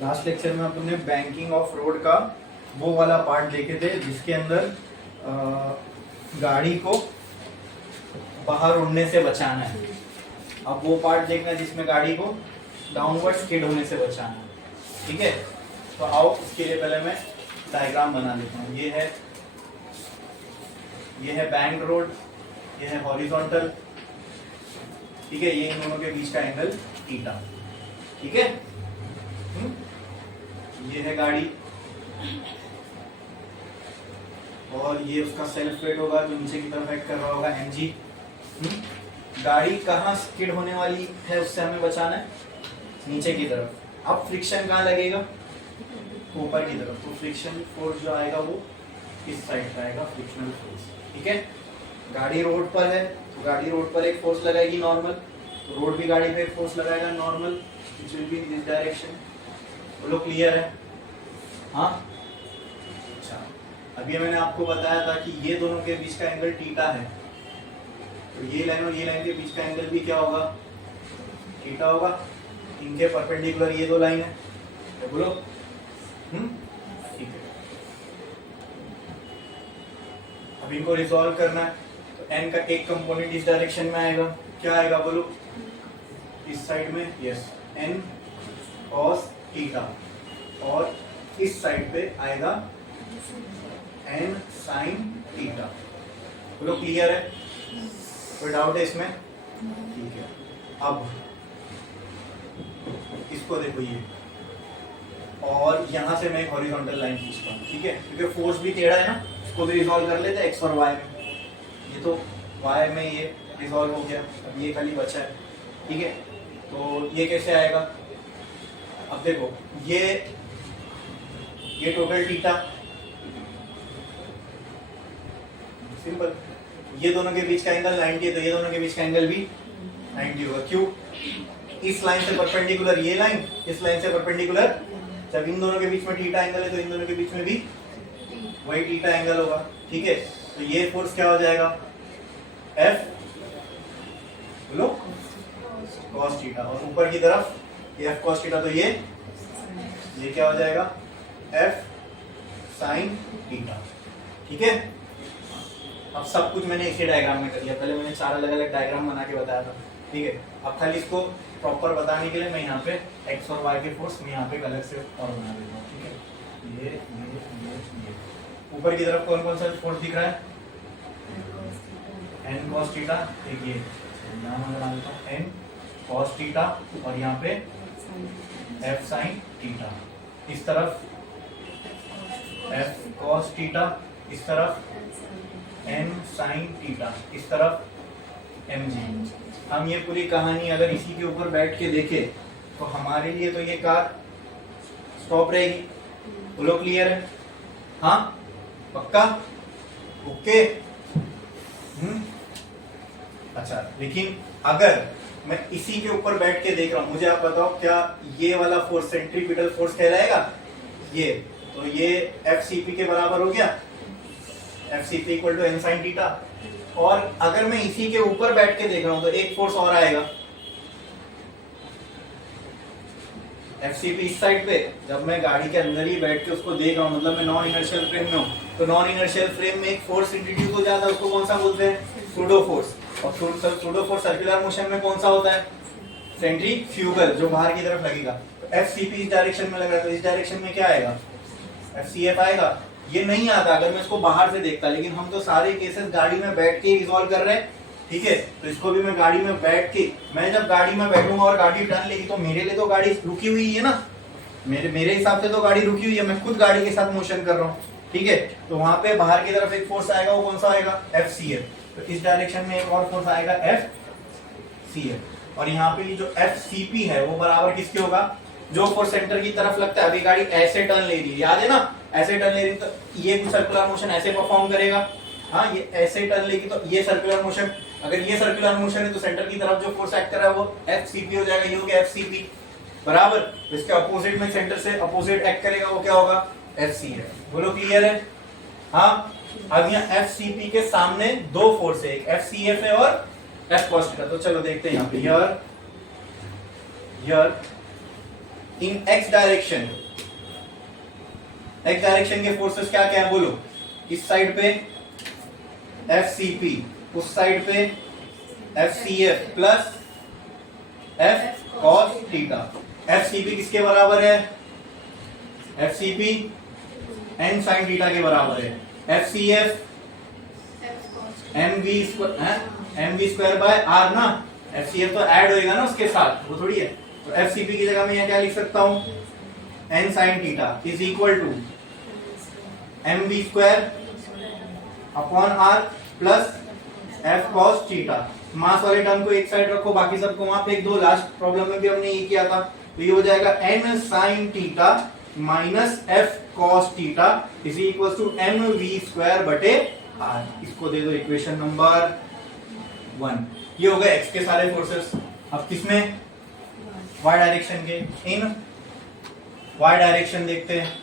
Last lecture में अपने banking of road का वो वाला पार्ट देखे थे जिसके अंदर गाड़ी को बाहर उड़ने से बचाना है। अब वो पार्ट देखना है जिसमें गाड़ी को डाउनवर्ड स्किड होने से बचाना है। ठीक है, तो आओ उसके लिए पहले मैं डायग्राम बना देता हूँ। ये है बैंक रोड, ये है हॉरिजॉन्टल। ठीक है, ये इन दोनों के बीच का एंगल थीटा। ठीक है, ये है गाड़ी और ये उसका सेल्फ वेट होगा जो नीचे की तरफ एक्ट कर रहा होगा mg। गाड़ी कहाँ स्किड होने वाली है उससे हमें बचाना है नीचे की तरफ। अब फ्रिक्शन कहाँ लगेगा? ऊपर की तरफ। तो फ्रिक्शन फोर्स जो आएगा वो इस साइड का आएगा, फ्रिक्शनल फोर्स। ठीक है, गाड़ी रोड पर है तो गाड़ी रोड पर एक फोर्स लगाएगी नॉर्मल, तो रोड भी गाड़ी पे एक फोर्स लगाएगा normal, which will be in this direction. बोलो क्लियर है? हाँ, अच्छा। अभी मैंने आपको बताया था कि ये दोनों के बीच का एंगल थीटा है, तो ये लाइन और ये लाइन के बीच का एंगल भी क्या होगा? थीटा होगा। इनके परपेंडिकुलर ये दो लाइन है, तो बोलो ठीक है। अब इनको रिजॉल्व करना है तो n का एक कंपोनेंट इस डायरेक्शन में आएगा, क्या आएगा बोलो? इस साइड में, यस, n cos थीटा, और इस साइड पे आएगा n sin थीटा। बोलो क्लियर है? कोई डाउट है इसमें? ठीक है। अब इसको देखो ये, और यहां से मैं एक हॉरिजॉन्टल लाइन खींचता हूँ। ठीक है, क्योंकि फोर्स भी टेढ़ा है ना, इसको भी रिजॉल्व कर लेते हैं x और y में। ये तो y में ये रिजॉल्व हो गया, अब ये खाली बचा है। ठीक है, तो ये कैसे आएगा? अब देखो ये टोटल थीटा, सिंपल। ये दोनों के बीच का एंगल 90 है तो ये दोनों के बीच का एंगल भी 90 होगा। क्यों? इस लाइन से परपेंडिकुलर ये लाइन, इस लाइन से परपेंडिकुलर, जब इन दोनों के बीच में थीटा एंगल है तो इन दोनों के बीच में भी वही थीटा एंगल होगा। ठीक है, तो ये फोर्स क्या हो जाएगा? F बोलो cos थीटा, और ऊपर की तरफ ये F cos थीटा, तो ये क्या हो जाएगा? F sin theta. ठीक है, अब सब कुछ मैंने इसी डायग्राम में कर लिया। पहले मैंने 4 अलग अलग डायग्राम बना के बताया था। ठीक है, अब खाली इसको प्रॉपर बताने के लिए मैं यहाँ पे x और y के फोर्स में यहाँ पे अलग से और बना देता हूँ। ठीक है, ये ऊपर की तरफ कौन कौन सा फोर्स दिख रहा है? n cos थीटा, एक ये नाम बना देता हूँ n cos थीटा, और यहाँ पे f sin थीटा। इस तरफ f cos थीटा, इस तरफ n sin थीटा, इस तरफ mg। हम ये पूरी कहानी अगर इसी के ऊपर बैठ के देखें तो हमारे लिए तो ये कार स्टॉप रहेगी। बोलो क्लियर है? हाँ, पक्का? ओके। अच्छा, लेकिन अगर मैं इसी के ऊपर बैठ के देख रहा हूं, मुझे आप बताओ क्या ये वाला फोर्स सेंट्रीपिटल फोर्स कहलाएगा? ये तो ये FCP के बराबर हो गया, FCP equal to n sin theta. और अगर मैं इसी के ऊपर बैठ के देख रहा हूं तो एक फोर्स और आएगा, FCP इस साइड पे। जब मैं गाड़ी के अंदर ही बैठ के उसको देख रहा हूं, मतलब मैं नॉन इनर्शियल फ्रेम में हूं, तो नॉन इनर्शियल फ्रेम में एक फोर्स इंट्रोड्यूस हो जाता है, उसको कौन सा बोलते हैं? Pseudo force. और सूडो फोर्स सर्कुलर मोशन में कौन सा होता है? सेंट्रीफ्यूगल, जो बाहर की तरफ लगेगा। तो FCP इस डायरेक्शन में लग रहा है, तो इस डायरेक्शन में क्या आएगा? FCF आएगा। ये नहीं आता अगर मैं इसको बाहर से देखता, लेकिन हम तो सारे केसेस गाड़ी में बैठ के रिजॉल्व कर रहे हैं। ठीक है, तो इसको भी मैं गाड़ी में बैठ के, मैं जब गाड़ी में बैठूंगा और गाड़ी टर्न लेगी तो मेरे लिए तो गाड़ी रुकी हुई है ना, मेरे हिसाब से तो गाड़ी रुकी हुई है, मैं खुद गाड़ी के साथ मोशन कर रहा हूँ। ठीक है, तो वहां पे बाहर की तरफ एक फोर्स आएगा, वो कौन सा आएगा? FCF। तो इस डायरेक्शन में एक और फोर्स आएगा FCF, और यहाँ पे जो FCP है वो बराबर किसके होगा? जो फोर्स सेंटर की तरफ लगता है। अभी गाड़ी ऐसे टर्न ले रही है, याद है ना, ऐसे टर्न ले रही है तो ये कुछ सर्कुलर मोशन ऐसे परफॉर्म करेगा। हाँ, ये ऐसे टर्न लेगी तो ये सर्कुलर मोशन, अगर ये सर्कुलर मोशन है तो सेंटर की तरफ जो फोर्स एक्ट कर रहा है वो FCP हो जाएगा, ये हो गया FCP बराबर। तो इसके अपोजिट में सेंटर से अपोजिट एक्ट करेगा, वो क्या होगा? FCF। बोलो क्लियर है? हाँ, अब यहाँ FCP के सामने दो फोर्स है, एक FCF है और F cos थीटा। तो चलो देखते हैं यहाँ पे, इन एक्स डायरेक्शन, एक्स डायरेक्शन के फोर्सेस क्या क्या है बोलो, इस साइड पे FCP, उस साइड पे FCF plus F cos theta. FCP किसके बराबर है, FCP n sin थीटा के बराबर है, FCF mv square by r ना, FCF तो ऐड होएगा ना उसके साथ, वो थोड़ी है। तो FCP की जगह मैं यहाँ क्या लिख सकता हूँ, n sin theta is equal to mv square upon r plus f cos theta. Mass वाले टर्म को एक साइड रखो, बाकी सबको वहां फेंक दो। लास्ट प्रॉब्लम में भी हमने ये किया था, तो ये हो जाएगा n sin theta minus f cos theta is equal to mv square बटे r। इसको दे दो इक्वेशन नंबर 1। ये हो गए x के सारे फोर्सेस। अब किसमें, y डायरेक्शन के, इन y डायरेक्शन देखते हैं।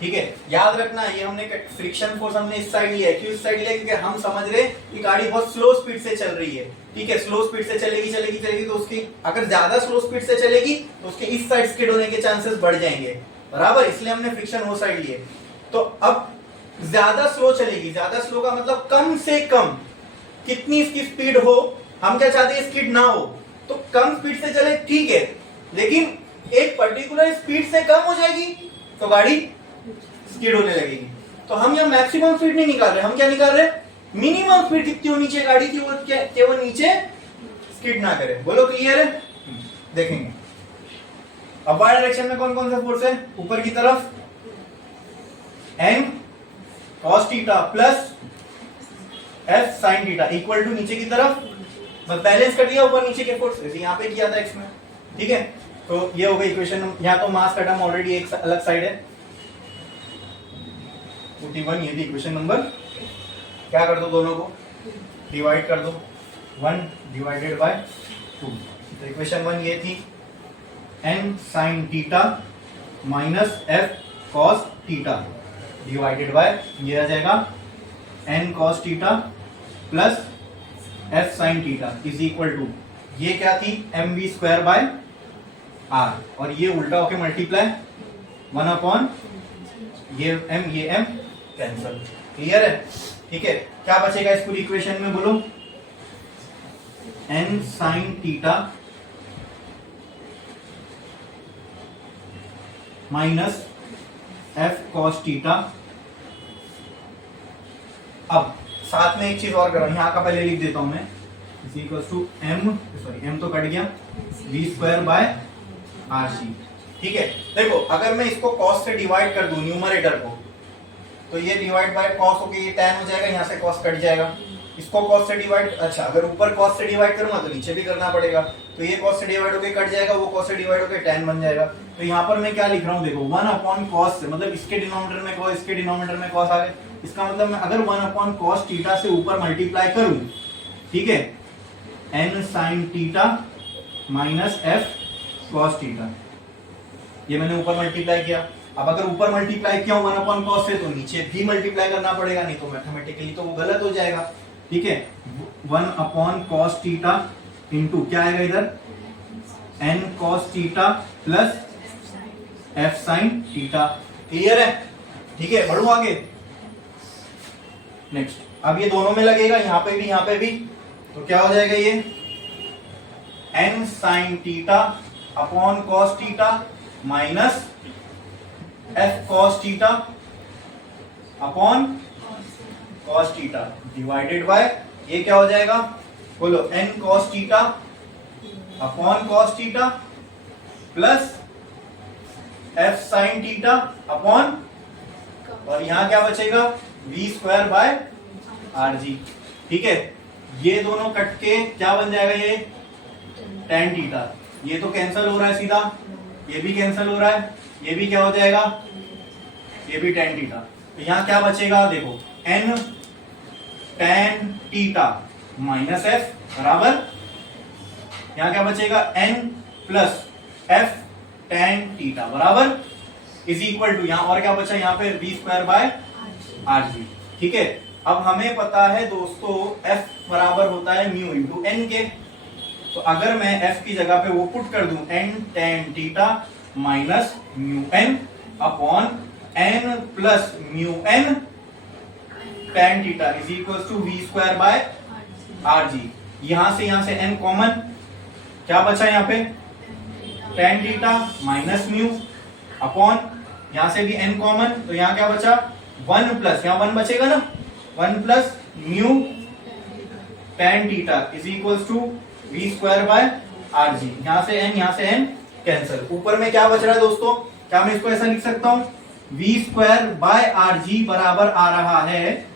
ठीक है, याद रखना ये हमने फ्रिक्शन फोर्स हमने इस साइड लिया है, क्यों इस साइड लिया, क्योंकि हम समझ रहे कि गाड़ी बहुत स्लो स्पीड से चल रही है। ठीक है, स्लो स्पीड से चलेगी चलेगी चलेगी तो उसकी अगर ज्यादा स्लो स्पीड से चलेगी तो उसके इस साइड स्किड होने के चांसेस बढ़ जाएंगे, बराबर, इसलिए हमने फ्रिक्शन वो साइड लिए। तो अब ज्यादा स्लो चलेगी, ज्यादा स्लो का मतलब कम से कम कितनी इसकी स्पीड हो, हम क्या चाहते हैं स्किड ना हो, तो कम स्पीड से चले ठीक है, लेकिन एक पर्टिकुलर स्पीड से कम हो जाएगी तो गाड़ी स्किड होने लगेगी। तो हम यहाँ मैक्सिमम स्पीड नहीं निकाल रहे, हम क्या निकाल रहे, मिनिमम स्पीड कितनी होनी चाहिए गाड़ी की, वो नीचे स्किड ना करे। बोलो क्लियर है, देखेंगे। अब वाई डायरेक्शन में कौन कौन सा फोर्स है, ऊपर की तरफ n cos theta plus f sin theta equal to नीचे की तरफ बस बैलेंस कर दिया ऊपर नीचे के फोर्स, जैसे यहाँ पे किया था x में। ठीक है, तो ये हो गई इक्वेशन। यहाँ तो मास का टर्म ऑलरेडी एक अलग साइड है 41, ये थी इक्वेशन नंबर। क्या कर दो, दोनों को डिवाइड कर दो, 1 डिवाइडेड बाय 2। तो इक्वेशन 1 ये थी n sin theta minus f cos theta divided by ये आ जाएगा n cos theta plus f sin theta is equal to, ये क्या थी mv स्क्वायर बाय r, और ये उल्टा होके मल्टीप्लाई 1 अपॉन ये m कैंसल। क्लियर है, ठीक है। क्या बचेगा इस पूरी इक्वेशन में बोलो, n sin theta minus f cos theta. अब साथ में एक चीज और करो, यहाँ का पहले लिख देता हूं मैं, इज इक्वल टू m तो कट गया, v स्क्वायर बाय rc। ठीक है, देखो अगर मैं इसको cos से डिवाइड कर दूं न्यूमरेटर को, तो ये डिवाइड बाय cos होके ये tan हो जाएगा, यहाँ से cos कट जाएगा। इसको cos से डिवाइड, अच्छा अगर ऊपर cos से डिवाइड करूंगा तो नीचे भी करना पड़ेगा, तो ये cos से डिवाइड होके कट जाएगा, वो cos से डिवाइड होके tan बन जाएगा। तो यहाँ पर मैं क्या लिख रहा हूँ देखो, 1 अपॉन cos से, मतलब इसके डिनोमिनेटर में cos, इसके डिनोमिनेटर में cos आ गए। इसका मतलब मैं अगर 1 अपॉन cos थीटा से ऊपर मल्टीप्लाई करूं, ठीक है, n sin theta minus f cos theta, ये मैंने ऊपर मल्टीप्लाई किया। अब अगर ऊपर मल्टीप्लाई किया 1 अपॉन cos से, तो नीचे भी मल्टीप्लाई करना पड़ेगा, नहीं तो मैथमेटिकली तो वो गलत हो जाएगा। ठीक है, 1 अपॉन cos थीटा इंटू क्या आएगा इधर, n cos theta plus f sin theta. Clear है, ठीक है, बढ़ू आगे। नेक्स्ट, अब ये दोनों में लगेगा, यहाँ पे भी यहाँ पे भी, तो क्या हो जाएगा ये n sin theta upon cos theta minus f cos theta upon cos theta divided by ये क्या हो जाएगा बोलो, n cos theta upon cos theta plus f sin theta upon, और यहां क्या बचेगा v स्क्वायर बाय rg। ठीक है, ये दोनों कट के क्या बन जाएगा, ये tan थीटा, ये तो कैंसिल हो रहा है सीधा, ये भी कैंसिल हो रहा है, ये भी क्या हो जाएगा, ये भी tan थीटा। तो यहाँ क्या बचेगा देखो, n tan theta minus f बराबर, यहाँ क्या बचेगा n plus f tan theta बराबर इज इक्वल टू, यहाँ और क्या बचा, यहाँ पे v स्क्वायर बाय rg। ठीक है, अब हमें पता है दोस्तों f बराबर होता है म्यू इंटू n के, तो अगर मैं f की जगह पे वो पुट कर दूं n tan theta minus mu n upon n plus mu n tan theta is equal to v square by R G. यहां से n कॉमन, क्या बचा यहाँ पे tan theta minus mu upon यहां से भी n कॉमन, तो यहाँ क्या बचा 1 प्लस, यहाँ 1 बचेगा ना, 1 plus mu tan theta is equal to v square by R G. यहां से n कैंसिल। ऊपर में क्या बच रहा है दोस्तों, क्या मैं इसको ऐसा लिख सकता हूं, v स्क्वायर बाय आर जी बराबर आ रहा है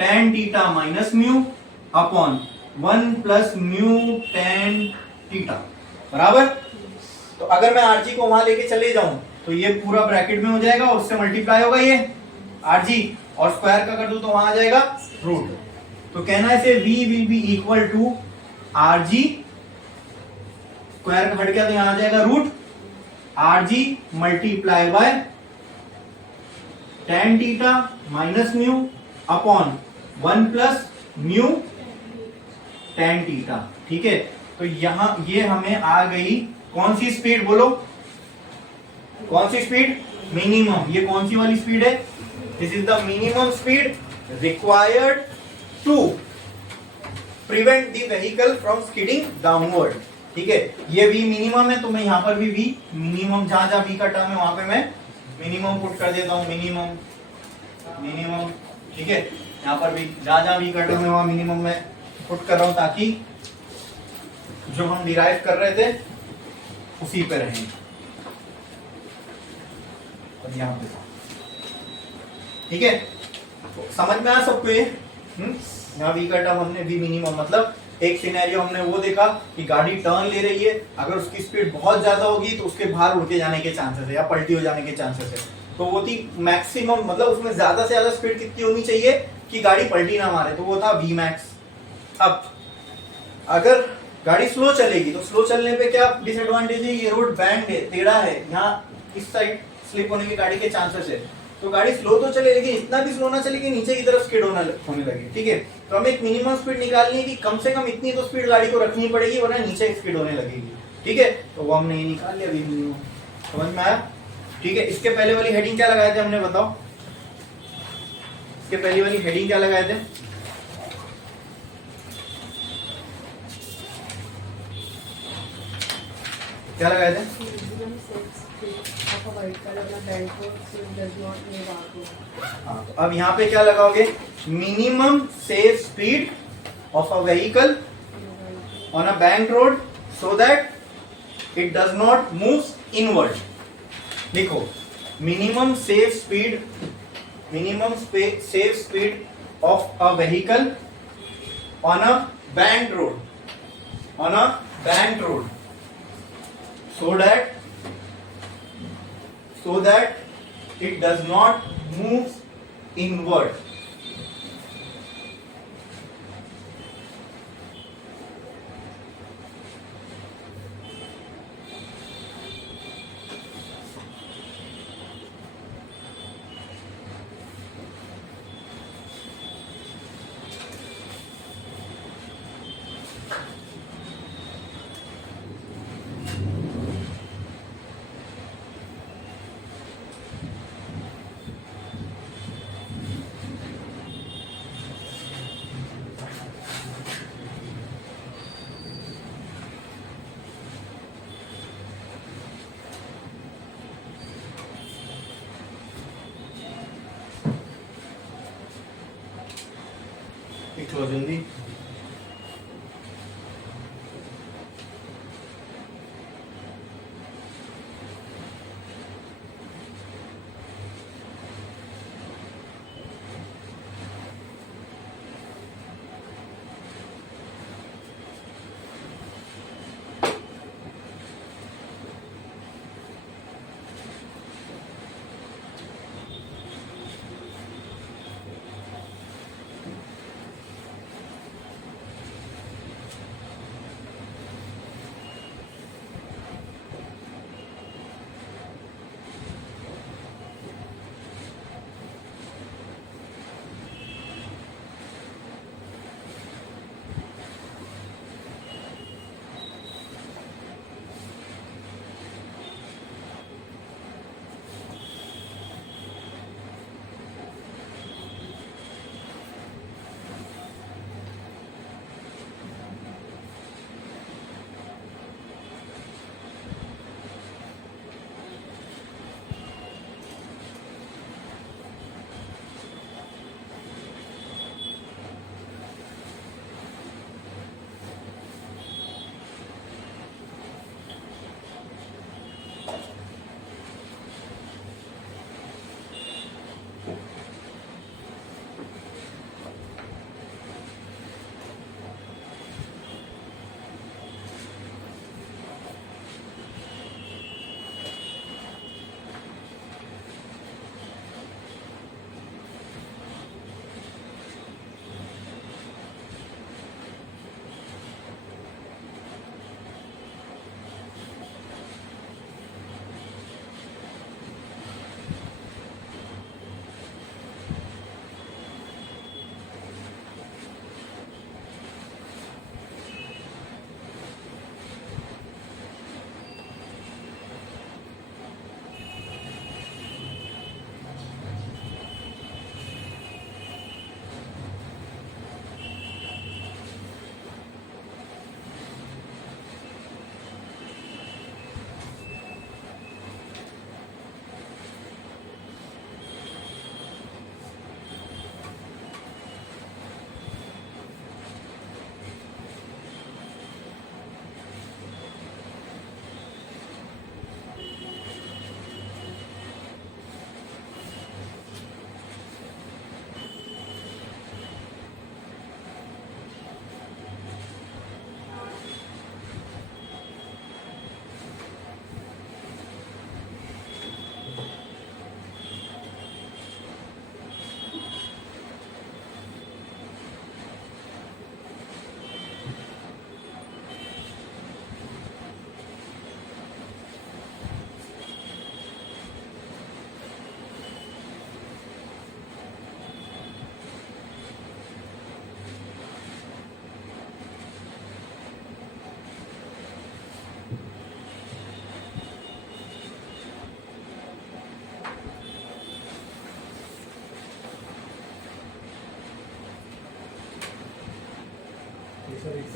tan theta minus mu upon 1 plus mu tan theta बराबर। तो अगर मैं आरजी को वहां लेके चले जाऊं तो ये पूरा ब्रैकेट में हो जाएगा और उससे मल्टीप्लाई होगा ये आरजी, और स्क्वायर का कर दूं तो वहां आ जाएगा रूट। तो कहना है v will be equal to RG, square का हट गया तो यहां आ जाएगा root RG multiply by tan theta minus mu upon 1 plus mu tan theta. ठीक है, तो यहां ये हमें आ गई कौन सी स्पीड, बोलो कौन सी स्पीड, मिनिमम। ये कौन सी वाली स्पीड है, this is the minimum speed required to prevent the vehicle from skidding downward. ठीक है, ये v मिनिमम है, तो मैं यहां पर भी v मिनिमम, जहां जहां v का टर्म है वहां पे मैं मिनिमम पुट कर देता हूं, मिनिमम। ठीक है, यहां पर भी जहां जहां v का टर्म है वहां मिनिमम मैं पुट कर रहा हूं, ताकि जो हम डिराइव कर रहे थे उसी पे रहें। और यहां पे ठीक है, तो समझ में आ सबको ये। यहाँ v का टर्म हमने v मिनिमम, मतलब एक सिनेरियो हमने वो देखा कि गाड़ी टर्न ले रही है, अगर उसकी स्पीड बहुत ज्यादा होगी तो उसके बाहर उड़ के जाने के चांसेस है या पलटी हो जाने के चांसेस है। तो वो थी मैक्सिमम, मतलब उसमें ज्यादा से ज्यादा स्पीड कितनी होनी चाहिए कि गाड़ी पलटी ना मारे, तो वो था v मैक्स। अब अगर गाड़ी स्लो चलेगी तो स्लो चलने पे क्या डिसएडवांटेज है, ये रोड बैंड है, टेढ़ा है, यहाँ इस साइड स्लिप होने की गाड़ी के चांसेस है। तो गाड़ी स्लो तो चले, लेकिन इतना भी स्लो ना चले कि नीचे की तरफ स्किड होने लगे। ठीक है, तो हमें एक मिनिमम स्पीड निकालनी है कि कम से कम इतनी तो स्पीड गाड़ी को रखनी पड़ेगी, वरना नीचे स्किड होने लगेगी। ठीक है, तो वो हमने ये निकाल लिया मिनिमम। समझ में आया? ठीक है, इसके पहले वाली हेडिंग क्या लगाए थे हमने, बताओ इसके पहली वाली हेडिंग क्या लगाए थे? क्या लगाए थे? हाँ, तो अब यहाँ पे क्या लगाओगे, minimum safe speed of a vehicle on a bank road so that it does not move inward. लिखो minimum safe speed of a vehicle on a bank road so that it does not move inward. जल्दी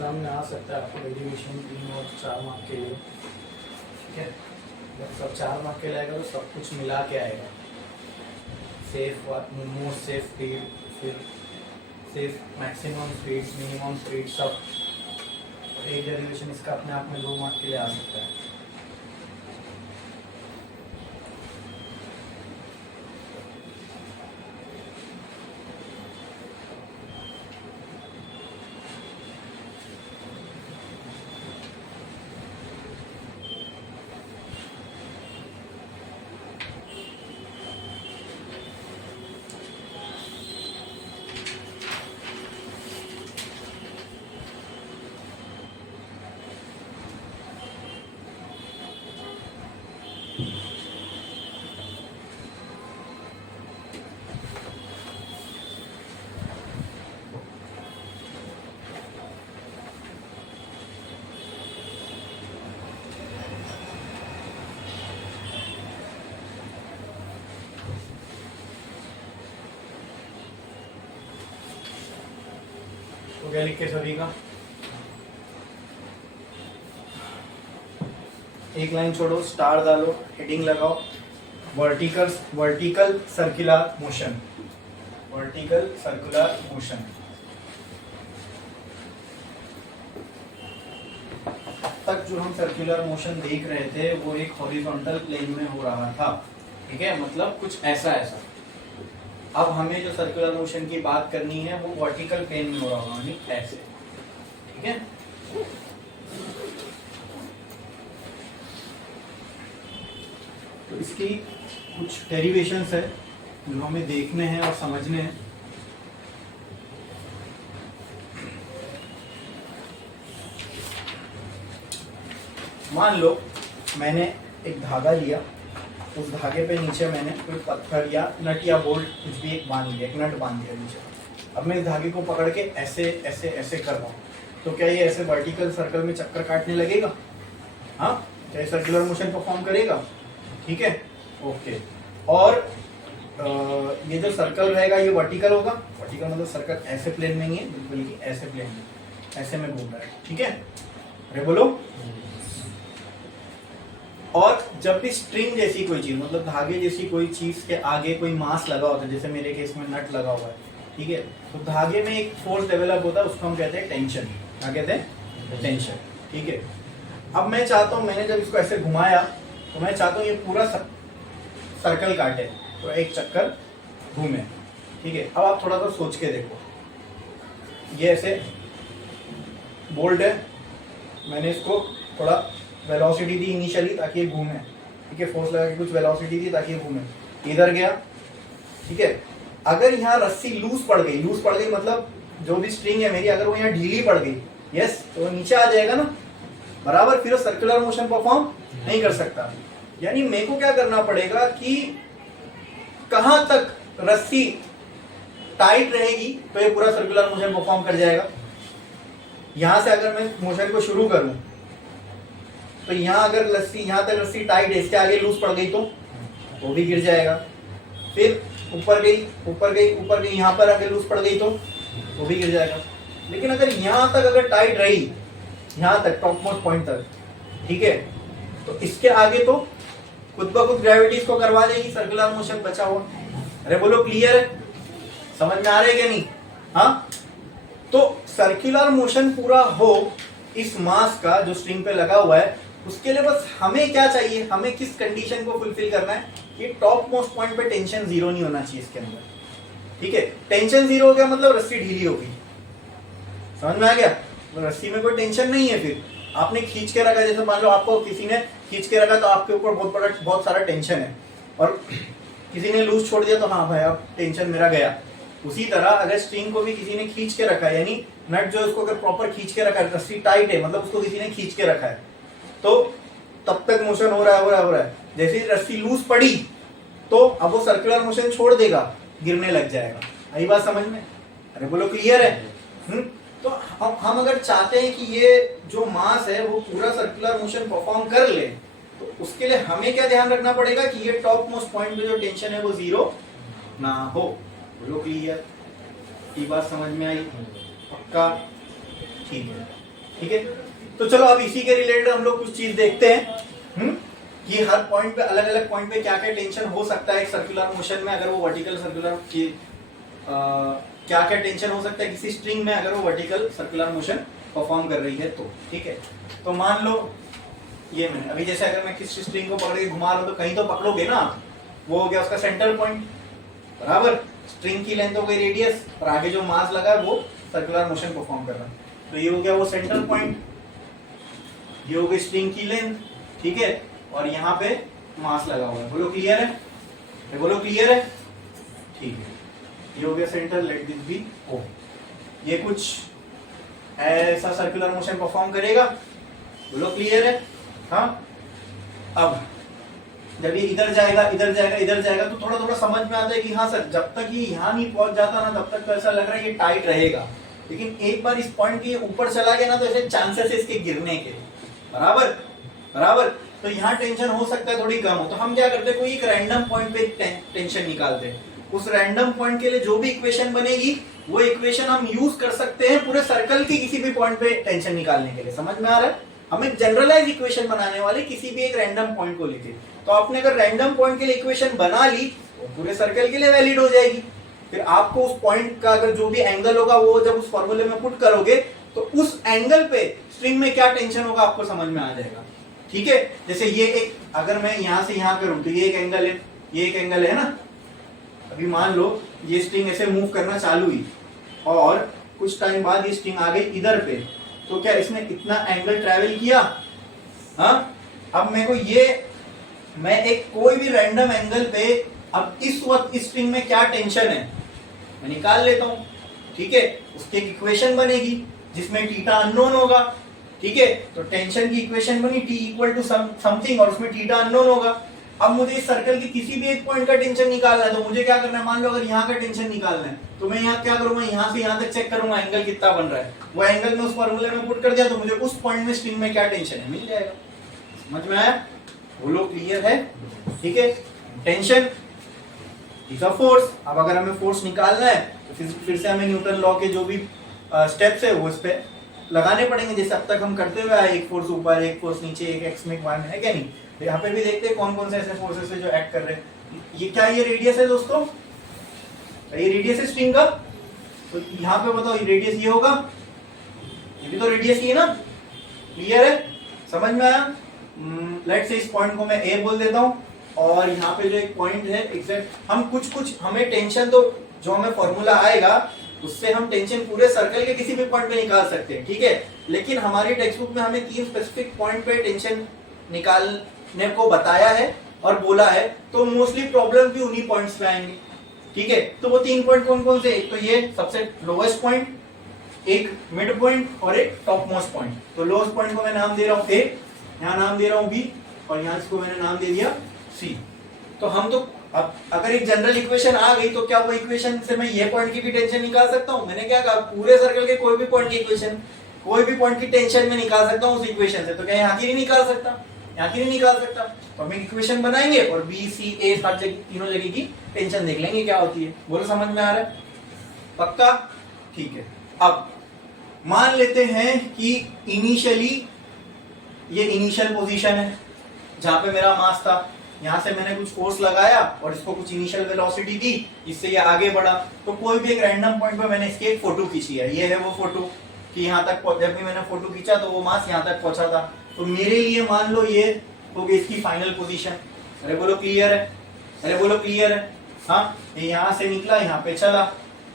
exam में आ सकता है आपको derivation 3 और 4 mark के लिए, ठीक है। जब सब 4 मार्क के लिए आएगा तो सब कुछ मिला के आएगा, सेफ मोस्ट सेफ स्पीड, फिर safe maximum speed, minimum speed, सब। एक डेरिवेशन इसका अपने आप में 2 मार्क के लिए आ सकता है। तो क्या लिख के सभी का एक लाइन छोड़ो, स्टार डालो, हेडिंग लगाओ, vertical circular motion, vertical circular motion. तक जो हम सर्कुलर मोशन देख रहे थे वो एक हॉरिजॉन्टल प्लेन में हो रहा था, ठीक है, मतलब कुछ ऐसा ऐसा। अब हमें जो सर्कुलर मोशन की बात करनी है वो वर्टिकल प्लेन में हो रहा होगा, यानी ऐसे, ठीक है। तो इसकी कुछ डेरिवेशंस है जो हमें देखने हैं और समझने हैं। मान लो मैंने एक धागा लिया, उस धागे पे नीचे मैंने कोई पत्थर या नट या बोल्ट कुछ भी एक बांध लिया, एक नट बांध दिया नीचे। अब मैं इस धागे को पकड़ के ऐसे ऐसे ऐसे कर रहा हूँ, तो क्या ये ऐसे वर्टिकल सर्कल में चक्कर काटने लगेगा? हाँ, क्या सर्कुलर मोशन परफॉर्म करेगा? ठीक है, ओके। और ये जो सर्कल रहेगा ये वर्टिकल होगा, वर्टिकल मतलब सर्कल ऐसे प्लेन में ही है, बिल्कुल कि ऐसे प्लेन में, ऐसे में घूम रहा है, ठीक है। अरे बोलो। और जब भी स्ट्रिंग जैसी कोई चीज, मतलब धागे जैसी कोई चीज के आगे कोई मास लगा होता है, जैसे मेरे केस में नट लगा हुआ है, ठीक है, तो धागे में एक फोर्स डेवलप होता है, उसको हम कहते हैं टेंशन। क्या कहते हैं? टेंशन, ठीक है। अब मैं चाहता हूं, मैंने जब इसको ऐसे घुमाया तो मैं चाहता हूँ ये पूरा सर्कल काटे, तो एक चक्कर घूमे, ठीक है। अब आप थोड़ा सा सोच के देखो, ये ऐसे बोल्ट है, मैंने इसको थोड़ा वेलोसिटी दी इनिशियली ताकि ये घूमे, ठीक है, फोर्स लगा के कुछ वेलोसिटी दी ताकि ये घूमे, इधर गया, ठीक है। अगर यहाँ रस्सी लूज पड़ गई मतलब जो भी स्ट्रिंग है मेरी, अगर वो यहाँ ढीली पड़ गई, यस, तो वो नीचे आ जाएगा ना, बराबर, फिर सर्कुलर मोशन परफॉर्म नहीं कर सकता। यानी मेरे को क्या करना पड़ेगा कि कहां तक रस्सी टाइट रहेगी तो ये पूरा सर्कुलर मोशन परफॉर्म कर जाएगा। यहां से अगर मैं मोशन को शुरू करूं तो यहां अगर यहां तक रस्सी टाइट है, इसके आगे लूज पड़ गई तो वो भी गिर जाएगा। फिर ऊपर गई, यहां पर अगर लूज पड़ गई तो वो भी गिर जाएगा। लेकिन अगर यहां तक अगर टाइट रही, यहां तक टॉप मोस्ट पॉइंट तक, ठीक है, तो इसके आगे तो खुद ब खुद ग्रेविटी इसको करवा देगी, सर्कुलर मोशन बचा हुआ। अरे बोलो, क्लियर है? समझ में आ रहा है क्या नहीं? हाँ, तो सर्कुलर मोशन पूरा हो इस मास का जो स्ट्रिंग पे लगा हुआ है, उसके लिए बस हमें क्या चाहिए, हमें किस कंडीशन को फुलफिल करना है कि टॉप मोस्ट पॉइंट पे टेंशन जीरो नहीं होना चाहिए इसके अंदर, ठीक है। टेंशन जीरो हो गया मतलब रस्सी ढीली होगी, समझ में आ गया? तो रस्सी में कोई टेंशन नहीं है, फिर आपने खींच के रखा, जैसे मान लो आपको किसी ने खींच के रखा तो आपके ऊपर बहुत सारा टेंशन है, और किसी ने लूज छोड़ दिया तो हाँ भाई अब टेंशन मेरा गया। उसी तरह अगर स्ट्रिंग को भी किसी ने खींच के रखा है, यानी नट जो उसको अगर प्रॉपर खींच के रखा है, रस्सी टाइट है मतलब उसको किसी ने खींच के रखा है, तो तब तक मोशन हो रहा है। जैसे ही रस्सी लूज पड़ी तो अब वो सर्कुलर मोशन छोड़ देगा, गिरने लग जाएगा। आई बात समझ में? अरे बोलो, क्लियर है? तो हम अगर चाहते हैं कि ये जो मास है वो पूरा सर्कुलर मोशन परफॉर्म कर ले, तो उसके लिए हमें क्या ध्यान रखना पड़ेगा कि ये टॉप मोस्ट पॉइंट पे जो टेंशन है वो जीरो ना हो। बोलो, क्लियर? ये बात समझ में आई? पक्का? ठीक है। ठीक है, तो चलो अब इसी के रिलेटेड हम लोग कुछ चीज देखते हैं कि हर पॉइंट पे, अलग अलग पॉइंट पे क्या क्या टेंशन हो सकता है एक सर्कुलर मोशन में, अगर वो वर्टिकल सर्कुलर की क्या क्या टेंशन हो सकता है किसी स्ट्रिंग में अगर वो वर्टिकल सर्कुलर मोशन परफॉर्म कर रही है तो। ठीक है, तो मान लो ये मैंने अभी जैसे अगर मैं किसी स्ट्रिंग को पकड़ के घुमा रहा हूं तो कहीं तो पकड़ोगे ना, वो हो गया उसका सेंटर पॉइंट, बराबर। स्ट्रिंग की लेंथ हो गई रेडियस और आगे जो मास लगा है वो सर्कुलर मोशन परफॉर्म कर रहा है, तो ये हो गया वो सेंटर पॉइंट, ये हो गई स्ट्रिंग की लेंथ, ठीक है, और यहाँ पे मास लगा हुआ है। बोलो क्लियर है, बोलो क्लियर है, ठीक है, ये हो गया centre, let this be O. ये कुछ ऐसा सर्कुलर मोशन परफॉर्म करेगा, बोलो क्लियर है। हाँ, अब जब ये इधर जाएगा इधर जाएगा इधर जाएगा तो थोड़ा थोड़ा समझ में आता है कि हाँ सर, जब तक ये यहाँ नहीं पहुंच जाता ना तब तक तो ऐसा लग रहा है ये टाइट रहेगा, लेकिन एक बार इस पॉइंट के ऊपर चला गया ना तो ऐसे चांसेस है इसके गिरने के, बराबर बराबर। तो यहाँ टेंशन हो सकता है थोड़ी कम हो, तो हम क्या करते हैं, कोई एक रैंडम पॉइंट पे टेंशन निकालते हैं, उस रैंडम पॉइंट के लिए जो भी इक्वेशन बनेगी वो इक्वेशन हम यूज कर सकते हैं पूरे सर्कल के किसी भी पॉइंट पे टेंशन निकालने के लिए। समझ में आ रहा है, हम एक जनरलाइज इक्वेशन बनाने वाले किसी भी एक रैंडम पॉइंट को लेके, तो आपने अगर रैंडम पॉइंट के लिए इक्वेशन बना ली तो पूरे सर्कल के लिए वैलिड हो जाएगी। फिर आपको उस पॉइंट का अगर जो भी एंगल होगा वो जब उस फॉर्मूले में पुट करोगे तो उस एंगल पे स्ट्रिंग में क्या टेंशन होगा आपको समझ में आ जाएगा। ठीक है, जैसे ये एक, अगर मैं यहां से यहां करूं तो ये एक एंगल है, ये एक एंगल है ना। अभी मान लो ये स्ट्रिंग ऐसे मूव करना चालू हुई और कुछ टाइम बाद ये स्ट्रिंग आ गई इधर पे, तो क्या इसने इतना एंगल ट्रेवल किया? हाँ, अब मेरे को ये, मैं एक कोई भी रैंडम एंगल पे अब इस वक्त इस स्ट्रिंग में क्या टेंशन है मैं निकाल लेता हूं। ठीक है, उसकी एक इक्वेशन बनेगी जिसमें थीटा अननोन होगा। ठीक है, तो टेंशन की इक्वेशन बनी T इक्वल टू समथिंग और उसमें थीटा अननोन होगा। अब मुझे इस सर्कल के किसी भी एक पॉइंट का टेंशन निकालना है, तो मुझे क्या करना है, मान लो अगर यहाँ का टेंशन निकालना है तो मैं यहाँ क्या करूंगा, यहाँ से यहाँ तक चेक करूंगा एंगल कितना बन रहा है, वो एंगल में उस फॉर्मूले में पुट कर दिया तो मुझे उस पॉइंट में स्ट्रिंग में क्या टेंशन है मिल जाएगा। समझ में आया, बोलो क्लियर है। ठीक है, टेंशन इज अ फोर्स। अब अगर हमें फोर्स निकालना है तो फिर से हमें न्यूटन लॉ के जो भी स्टेप्स है वो इस पे लगाने पड़ेंगे, जैसे अब तक हम करते हुए आए, एक फोर्स ऊपर एक फोर्स नीचे एक एक्स में वाई में, है क्या नहीं। तो यहाँ पे भी देखते हैं कौन कौन से ऐसे फोर्सेस है जो एक्ट कर रहे हैं। ये क्या, ये रेडियस है दोस्तों, ये रेडियस है स्ट्रिंग का, तो यहाँ पे बताओ ये रेडियस ये होगा, ये भी तो रेडियस ही है ना। क्लियर है, समझ में आया। लेट्स से इस पॉइंट को मैं ए बोल देता हूँ और यहाँ पे जो एक पॉइंट है एग्जैक्ट, हम कुछ हमें टेंशन तो जो हमें फॉर्मूला आएगा उससे हम टेंशन पूरे सर्कल के किसी भी पॉइंट पे निकाल सकते हैं। ठीक है, लेकिन हमारी टेक्स्ट बुक में हमें 3 स्पेसिफिक पॉइंट पे टेंशन निकालने को बताया है और बोला है, तो मोस्टली प्रॉब्लम भी उन्हीं पॉइंट्स पे आएंगे। ठीक है, तो वो 3 पॉइंट कौन कौन से, एक तो ये सबसे लोएस्ट पॉइंट, एक मिड पॉइंट और एक टॉप मोस्ट पॉइंट। तो लोएस्ट पॉइंट को मैं नाम दे रहा हूँ ए, यहाँ नाम दे रहा हूँ बी और यहाँ इसको मैंने नाम दे दिया सी। तो हम तो अब अगर एक जनरल इक्वेशन आ गई तो क्या वो इक्वेशन से मैं ये पॉइंट की भी टेंशन निकाल सकता हूँ। मैंने क्या कहा, पूरे सर्कल के कोई भी पॉइंट की इक्वेशन, कोई भी पॉइंट की टेंशन में निकाल सकता हूँ उस इक्वेशन से। तो क्या यहाँ की नहीं निकाल सकता, यहाँ की नहीं निकाल सकता। तो हम इक्वेशन बनाएंगे और बी सी ए सब जगह, तीनों जगह की टेंशन देख लेंगे क्या होती है। बोलो समझ में आ रहा है, पक्का? ठीक है, अब मान लेते हैं कि इनिशियली ये इनिशियल पोजीशन है जहां पे मेरा मास था, यहाँ से मैंने कुछ फोर्स लगाया और इसको कुछ इनिशियल वेलोसिटी दी, इससे ये आगे बढ़ा। तो कोई भी एक रैंडम पॉइंट पे मैंने इसकी एक फोटो खींची है, ये है वो फोटो कि यहाँ तक जब भी मैंने फोटो खींचा तो वो मास यहाँ तक पहुंचा था। तो मेरे लिए मान लो ये हो गई इसकी फाइनल पोजीशन। अरे बोलो क्लियर है, अरे बोलो क्लियर है। हाँ, ये यहाँ से निकला यहाँ पे चला।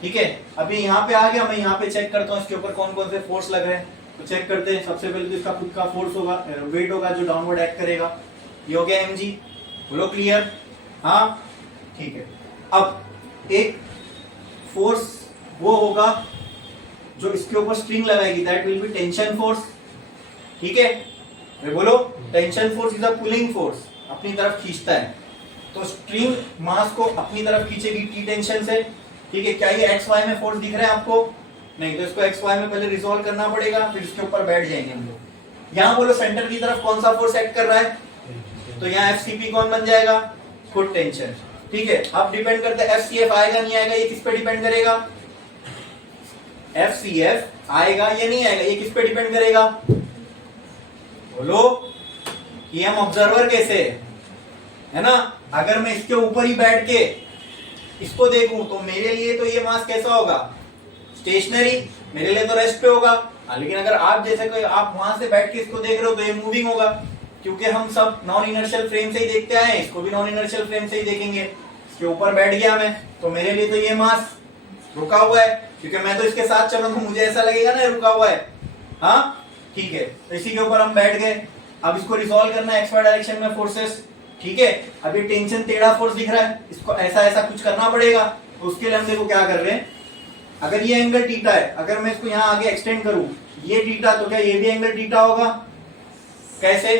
ठीक है, अभी यहाँ पे आ गया, मैं यहाँ पे चेक करता हूँ इसके ऊपर कौन कौन से फोर्स लग रहे हैं। तो चेक करते हैं, सबसे पहले तो इसका खुद का फोर्स होगा, वेट होगा जो डाउनवर्ड एक्ट करेगा, ये हो गया mg। बोलो क्लियर। हाँ ठीक है, अब एक फोर्स वो होगा जो इसके ऊपर स्ट्रिंग लगाएगी, that will be tension force. ठीक है, बोलो tension force is a pulling force, अपनी तरफ खींचता है। तो स्ट्रिंग मास को अपनी तरफ खींचेगी टी टेंशन से। ठीक है, क्या ये एक्स वाई में फोर्स दिख रहा है आपको? नहीं, तो इसको एक्स वाई में पहले रिजोल्व करना पड़ेगा, फिर इसके ऊपर बैठ जाएंगे हम लोग। यहाँ बोलो सेंटर की तरफ कौन सा फोर्स एक्ट कर रहा है, तो यहाँ एफसीपी कौन बन जाएगा, फुट टेंशन। ठीक है, अब डिपेंड करता है एफसीएफ आएगा नहीं आएगा, ये किस पे डिपेंड करेगा, एफसीएफ आएगा या नहीं आएगा? ये किस पे डिपेंड करेगा? बोलो कि हम ऑब्जर्वर कैसे है ना। अगर मैं इसके ऊपर ही बैठ के इसको देखूं तो मेरे लिए तो ये मास कैसा होगा? स्टेशनरी, मेरे लिए तो रेस्ट पे होगा। लेकिन अगर आप जैसे कोई आप वहां से बैठ के इसको देख रहे हो तो ये मूविंग होगा, क्योंकि हम सब नॉन इनर्शियल फ्रेम से ही देखते आए हैं, इसको भी नॉन इनर्शियल फ्रेम से ही देखेंगे। इसके ऊपर बैठ गया मैं तो मेरे लिए तो ये मास रुका हुआ है, क्योंकि मैं तो इसके साथ चलूं तो मुझे ऐसा लगेगा ना रुका हुआ है। हाँ ठीक है, तो इसी के ऊपर हम बैठ गए। अब इसको रिजॉल्व करना है एक्सवाई डायरेक्शन में फोर्सेस। ठीक है, अब ये टेंशन टेढ़ा फोर्स दिख रहा है, इसको ऐसा ऐसा कुछ करना पड़ेगा। तो उसके लिए हम देखो क्या कर रहे हैं। अगर ये एंगल थीटा है, अगर मैं इसको यहाँ आगे एक्सटेंड करूं ये थीटा, तो क्या ये भी एंगल थीटा होगा? कैसे?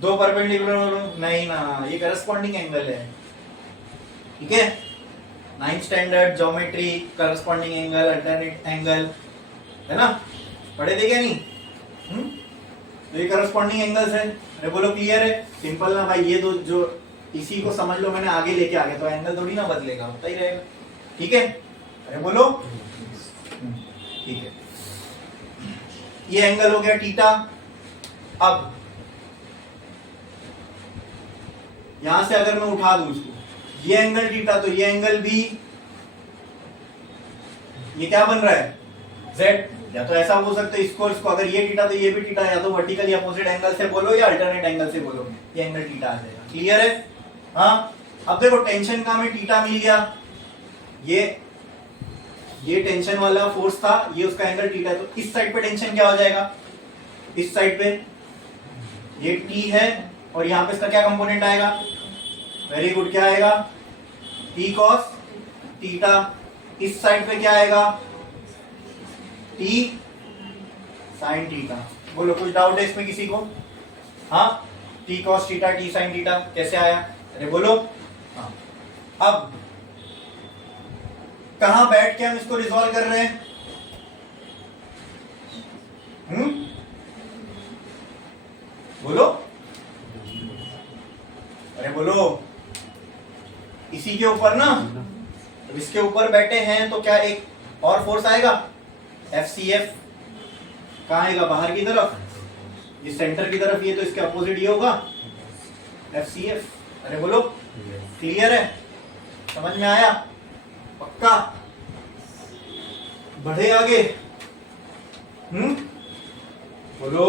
दो परपेंडिकुलर नहीं ना, ये करस्पॉन्डिंग एंगल है। ठीक है, 9th standard geometry, corresponding angle, alternate angle, है ना, पढ़े थे क्या नहीं? तो ये करस्पॉन्डिंग एंगल्स है। अरे बोलो क्लियर है? सिंपल ना भाई, ये दो जो इसी को समझ लो मैंने आगे लेके आ गया, तो एंगल थोड़ी ना बदलेगा, होता ही रहेगा। ठीक है, अरे बोलो ठीक है, ये एंगल हो गया थीटा। अब यहां से अगर मैं उठा दूं इसको, ये एंगल थीटा, तो ये एंगल भी, ये क्या बन रहा है? जेड। या तो ऐसा बोल सकते इसको अगर ये थीटा तो ये भी थीटा, या तो वर्टिकल या अपोजिट एंगल से बोलो या अल्टरनेट एंगल से बोलो, ये एंगल थीटा आ जाएगा। क्लियर है? हाँ, अब देखो टेंशन का हमें थीटा मिल गया, ये टेंशन वाला फोर्स था, ये उसका एंगल थीटा है। तो इस साइड पे टेंशन क्या हो जाएगा? इस साइड पे ये टी है, और यहां पे इसका क्या कंपोनेंट आएगा? वेरी गुड, क्या आएगा? T cos theta. इस साइड पे क्या आएगा? T sine theta. बोलो कुछ डाउट है इसमें किसी को? हाँ, T cos theta T sine theta कैसे आया? अरे बोलो। हाँ, अब कहां बैठ के हम इसको रिजॉल्व कर रहे हैं? बोलो, अरे बोलो। इसी के ऊपर ना, तो इसके ऊपर बैठे हैं तो क्या एक और फोर्स आएगा? FCF। कहाँ आएगा? बाहर की तरफ, ये सेंटर की तरफ, ये तो इसके अपोजिट ये होगा FCF। अरे बोलो क्लियर है? समझ में आया? पक्का? बढ़े आगे। बोलो।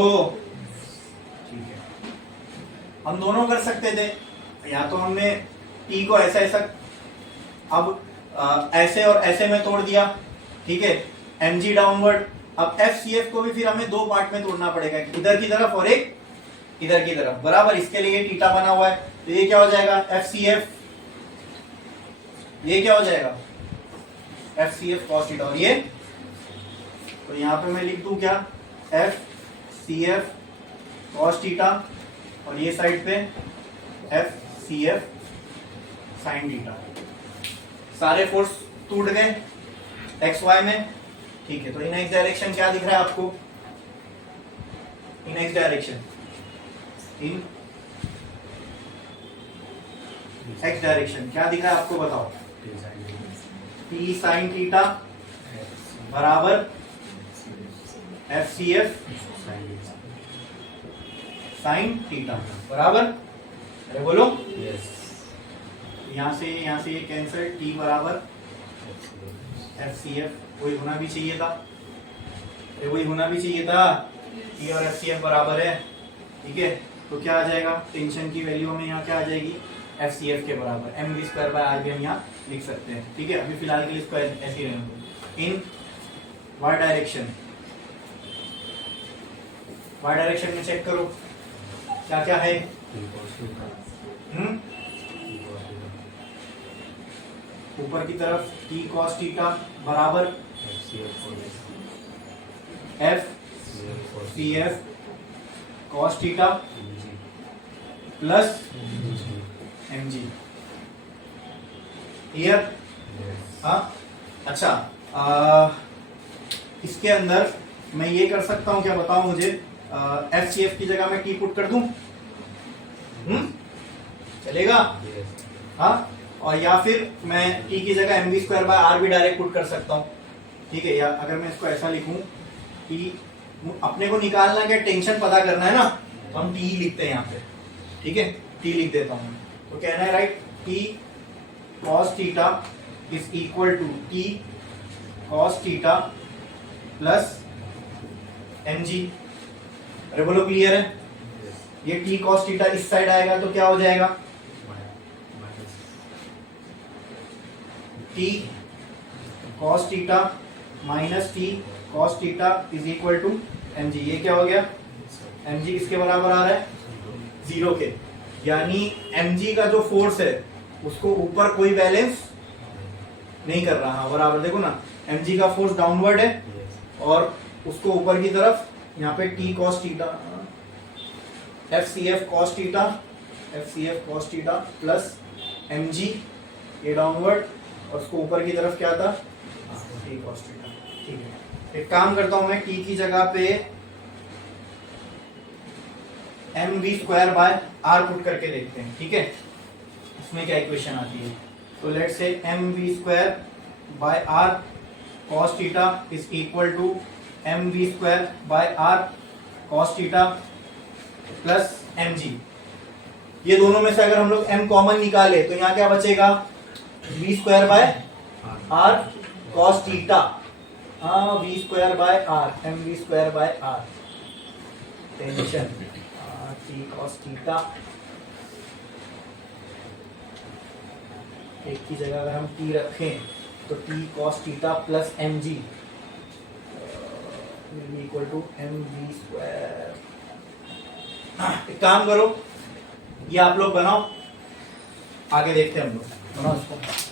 ठीक है, हम दोनों कर सकते थे, या तो हमने T को ऐसा ऐसा, अब ऐसे और ऐसे में तोड़ दिया। ठीक है, mg डाउनवर्ड। अब FCF को भी फिर हमें दो पार्ट में तोड़ना पड़ेगा, इधर की तरफ और एक इधर की तरफ, बराबर। इसके लिए ये थीटा बना हुआ है, तो ये क्या हो जाएगा? FCF। ये क्या हो जाएगा? FCF cos theta. और ये तो यहां पे मैं लिख दूं क्या? FCF cos थीटा, और ये साइड पे FCF sin थीटा। सारे फोर्स टूट गए XY में। ठीक है, तो इन एक्स डायरेक्शन क्या दिख रहा है आपको? इन एक्स डायरेक्शन, इन एक्स डायरेक्शन क्या दिख रहा है आपको? बताओ। T साइन थीटा बराबर FCF साइन थीटा, बराबर। अरे बोलो। यहां से ये कैंसिल, T बराबर FCF, वही होना भी चाहिए था, वही होना भी चाहिए था। T और FCF बराबर है। ठीक है, तो क्या आ जाएगा? टेंशन की वैल्यू में यहाँ क्या आ जाएगी? FCF के बराबर mv²/r भी हम यहाँ लिख सकते हैं। ठीक है, अभी फिलहाल के लिए इसको ऐसे ही रहने दो। इन y डायरेक्शन में चेक करो क्या क्या है। ऊपर की तरफ T cos थीटा बराबर FCF cos theta plus mg। Clear? हाँ, अच्छा। इसके अंदर मैं ये कर सकता हूं क्या? बताओ मुझे। FCF की जगह मैं T पुट कर दूं? चलेगा? हाँ, और या फिर मैं T की जगह mv²/r भी डायरेक्ट पुट कर सकता हूं। ठीक है, या अगर मैं इसको ऐसा लिखूं कि अपने को निकालना क्या, टेंशन पता करना है ना, तो हम टी लिखते हैं यहाँ पे, ठीक है, टी लिख देता हूँ। तो कहना है right T cos theta is equal to T cos theta plus M G. अरे बोलो क्लियर है? ये टी कॉस थीटा इस साइड आएगा तो क्या हो जाएगा, T cos theta minus T cos theta is equal to M G. ये क्या हो गया, एम जी किसके बराबर आ रहा है, 0 के। यानी एम जी का जो फोर्स है उसको ऊपर कोई बैलेंस नहीं कर रहा। हाँ बराबर, देखो ना एम जी का फोर्स डाउनवर्ड है और उसको ऊपर की तरफ यहाँ पे T cos theta F C F cos theta plus M G, ये डाउनवर्ड और उसको ऊपर की तरफ क्या था, टी कॉस थीटा। ठीक है, एक काम करता हूं मैं, टी की जगह पे M we square by R put करके देखते हैं। ठीक है, इसमें क्या इक्वेशन आती है, तो let say M we square by are cos theta is equal to M we square by are cos theta plus M G. ये दोनों में से अगर हम लोग m कॉमन निकाले तो यहाँ क्या बचेगा, v square by are cos theta, हाँ v square by r, m we square by r, tension T cos theta. एक की जगह अगर हम टी रखें तो T cos theta plus M g equal to M we square. एक काम करो, ये आप लोग बनाओ, आगे देखते हैं हम लोग, बनाओ इसको।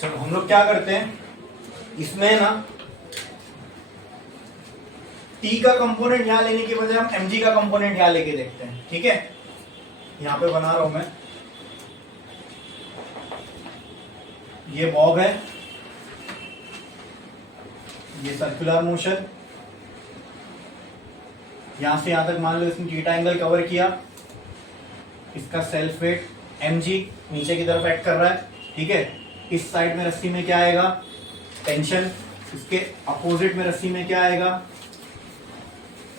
चलो हम लोग क्या करते हैं, इसमें ना टी का कंपोनेंट यहां लेने की बजाय हम एमजी का कंपोनेंट यहां लेके देखते हैं। ठीक है, यहां पे बना रहा हूं मैं, ये बॉब है, ये सर्कुलर मोशन, यहां से यहां तक मान लो इसने थीटा एंगल कवर किया, इसका सेल्फ वेट mg नीचे की तरफ एक्ट कर रहा है, ठीक है। इस साइड में रस्सी में क्या आएगा, टेंशन। इसके अपोजिट में रस्सी में क्या आएगा,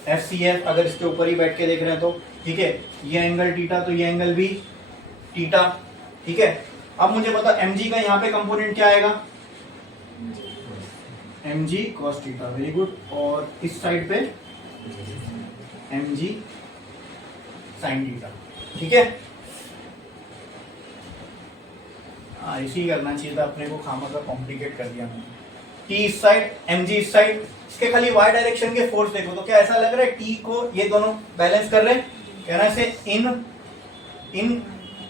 FCF, अगर इसके ऊपर ही बैठ के देख रहे हैं तो, ठीक है। ये एंगल थीटा तो ये एंगल भी थीटा, ठीक है। अब मुझे पता mg का यहाँ पे कंपोनेंट क्या आएगा, mg cos theta, very good. और इस साइड पे mg sin थीटा, ठीक है। हाँ, इसी करना चाहिए था अपने को, खामखा कॉम्प्लिकेट कर दिया मैंने। T इस साइड, mg इस साइड, इसके खाली y डायरेक्शन के फोर्स देखो तो क्या ऐसा लग रहा है T को ये दोनों बैलेंस कर रहे हैं, कहना से इन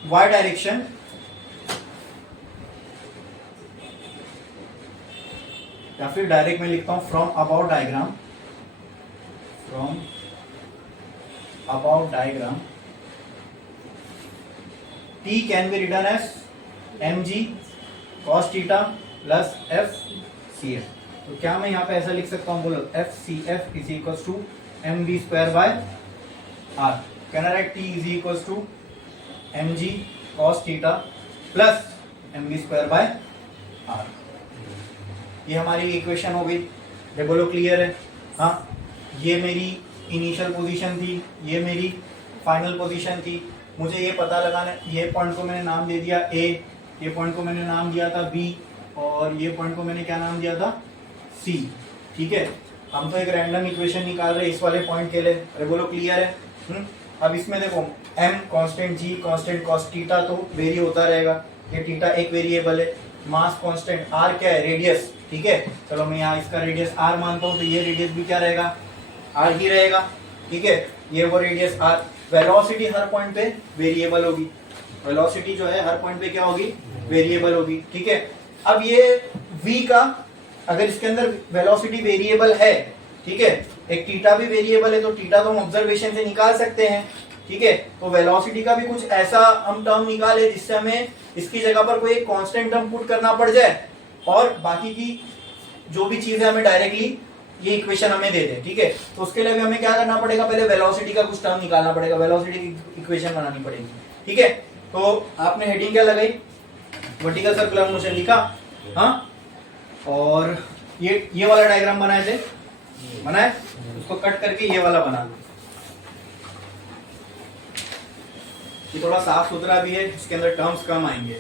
y डायरेक्शन या फिर डायरेक्ट में लिखता हूं from about diagram, T can be written as mg cos theta plus FCF। तो क्या मैं यहाँ पे ऐसा लिख सकता हूँ, बोलो FCF is equal to mv square by r, कहना है T is equal to mg cos theta plus mv square by r। ये हमारी इक्वेशन हो गई, ये बोलो क्लियर है। हाँ, ये मेरी इनिशियल पोजीशन थी, ये मेरी फाइनल पोजीशन थी। मुझे ये पता लगाना, ये पॉइंट को मैंने नाम दे दिया A, ये पॉइंट को मैंने नाम दिया था B, और ये पॉइंट को मैंने क्या नाम दिया था C, ठीक है। हम तो एक रैंडम इक्वेशन निकाल रहे हैं इस वाले पॉइंट के लिए, अरे बोलो क्लियर है। अब इसमें देखो m constant, g constant, cos theta तो वेरी होता रहेगा, ये थीटा एक वेरिएबल है, मास कांस्टेंट, r क्या है, रेडियस, ठीक है। चलो मैं यहाँ इसका रेडियस r मानता हूँ, तो ये रेडियस भी क्या रहेगा, r ही रहेगा, ठीक है। ये वो रेडियस r। वेलोसिटी हर पॉइंट पे वेरिएबल होगी, वेलोसिटी जो है हर पॉइंट पे क्या होगी, वेरिएबल होगी, ठीक है। अब ये v का, अगर इसके अंदर वेलोसिटी वेरिएबल है, ठीक है, एक थीटा भी वेरिएबल है, तो थीटा तो हम ऑब्जर्वेशन से निकाल सकते हैं, ठीक है। तो वेलोसिटी का भी कुछ ऐसा हम टर्म निकाले जिससे हमें इसकी जगह पर कोई एक कांस्टेंट टर्म पुट करना पड़ जाए, और बाकी की जो भी चीजें हमें डायरेक्टली ये इक्वेशन हमें दे दे, ठीक है। तो उसके लिए भी हमें क्या करना पड़ेगा, पहले वेलोसिटी का कुछ टर्म निकालना पड़ेगा, वेलोसिटी की इक्वेशन बनानी पड़ेगी, ठीक है। तो आपने हेडिंग क्या लगाई, वर्टिकल सर्कुलर मोशन लिखा, हाँ। और ये वाला डायग्राम बनाए थे, बनाए, उसको कट करके ये वाला बना लो। ये थोड़ा साफ सुथरा भी है, इसके अंदर टर्म्स कम आएंगे।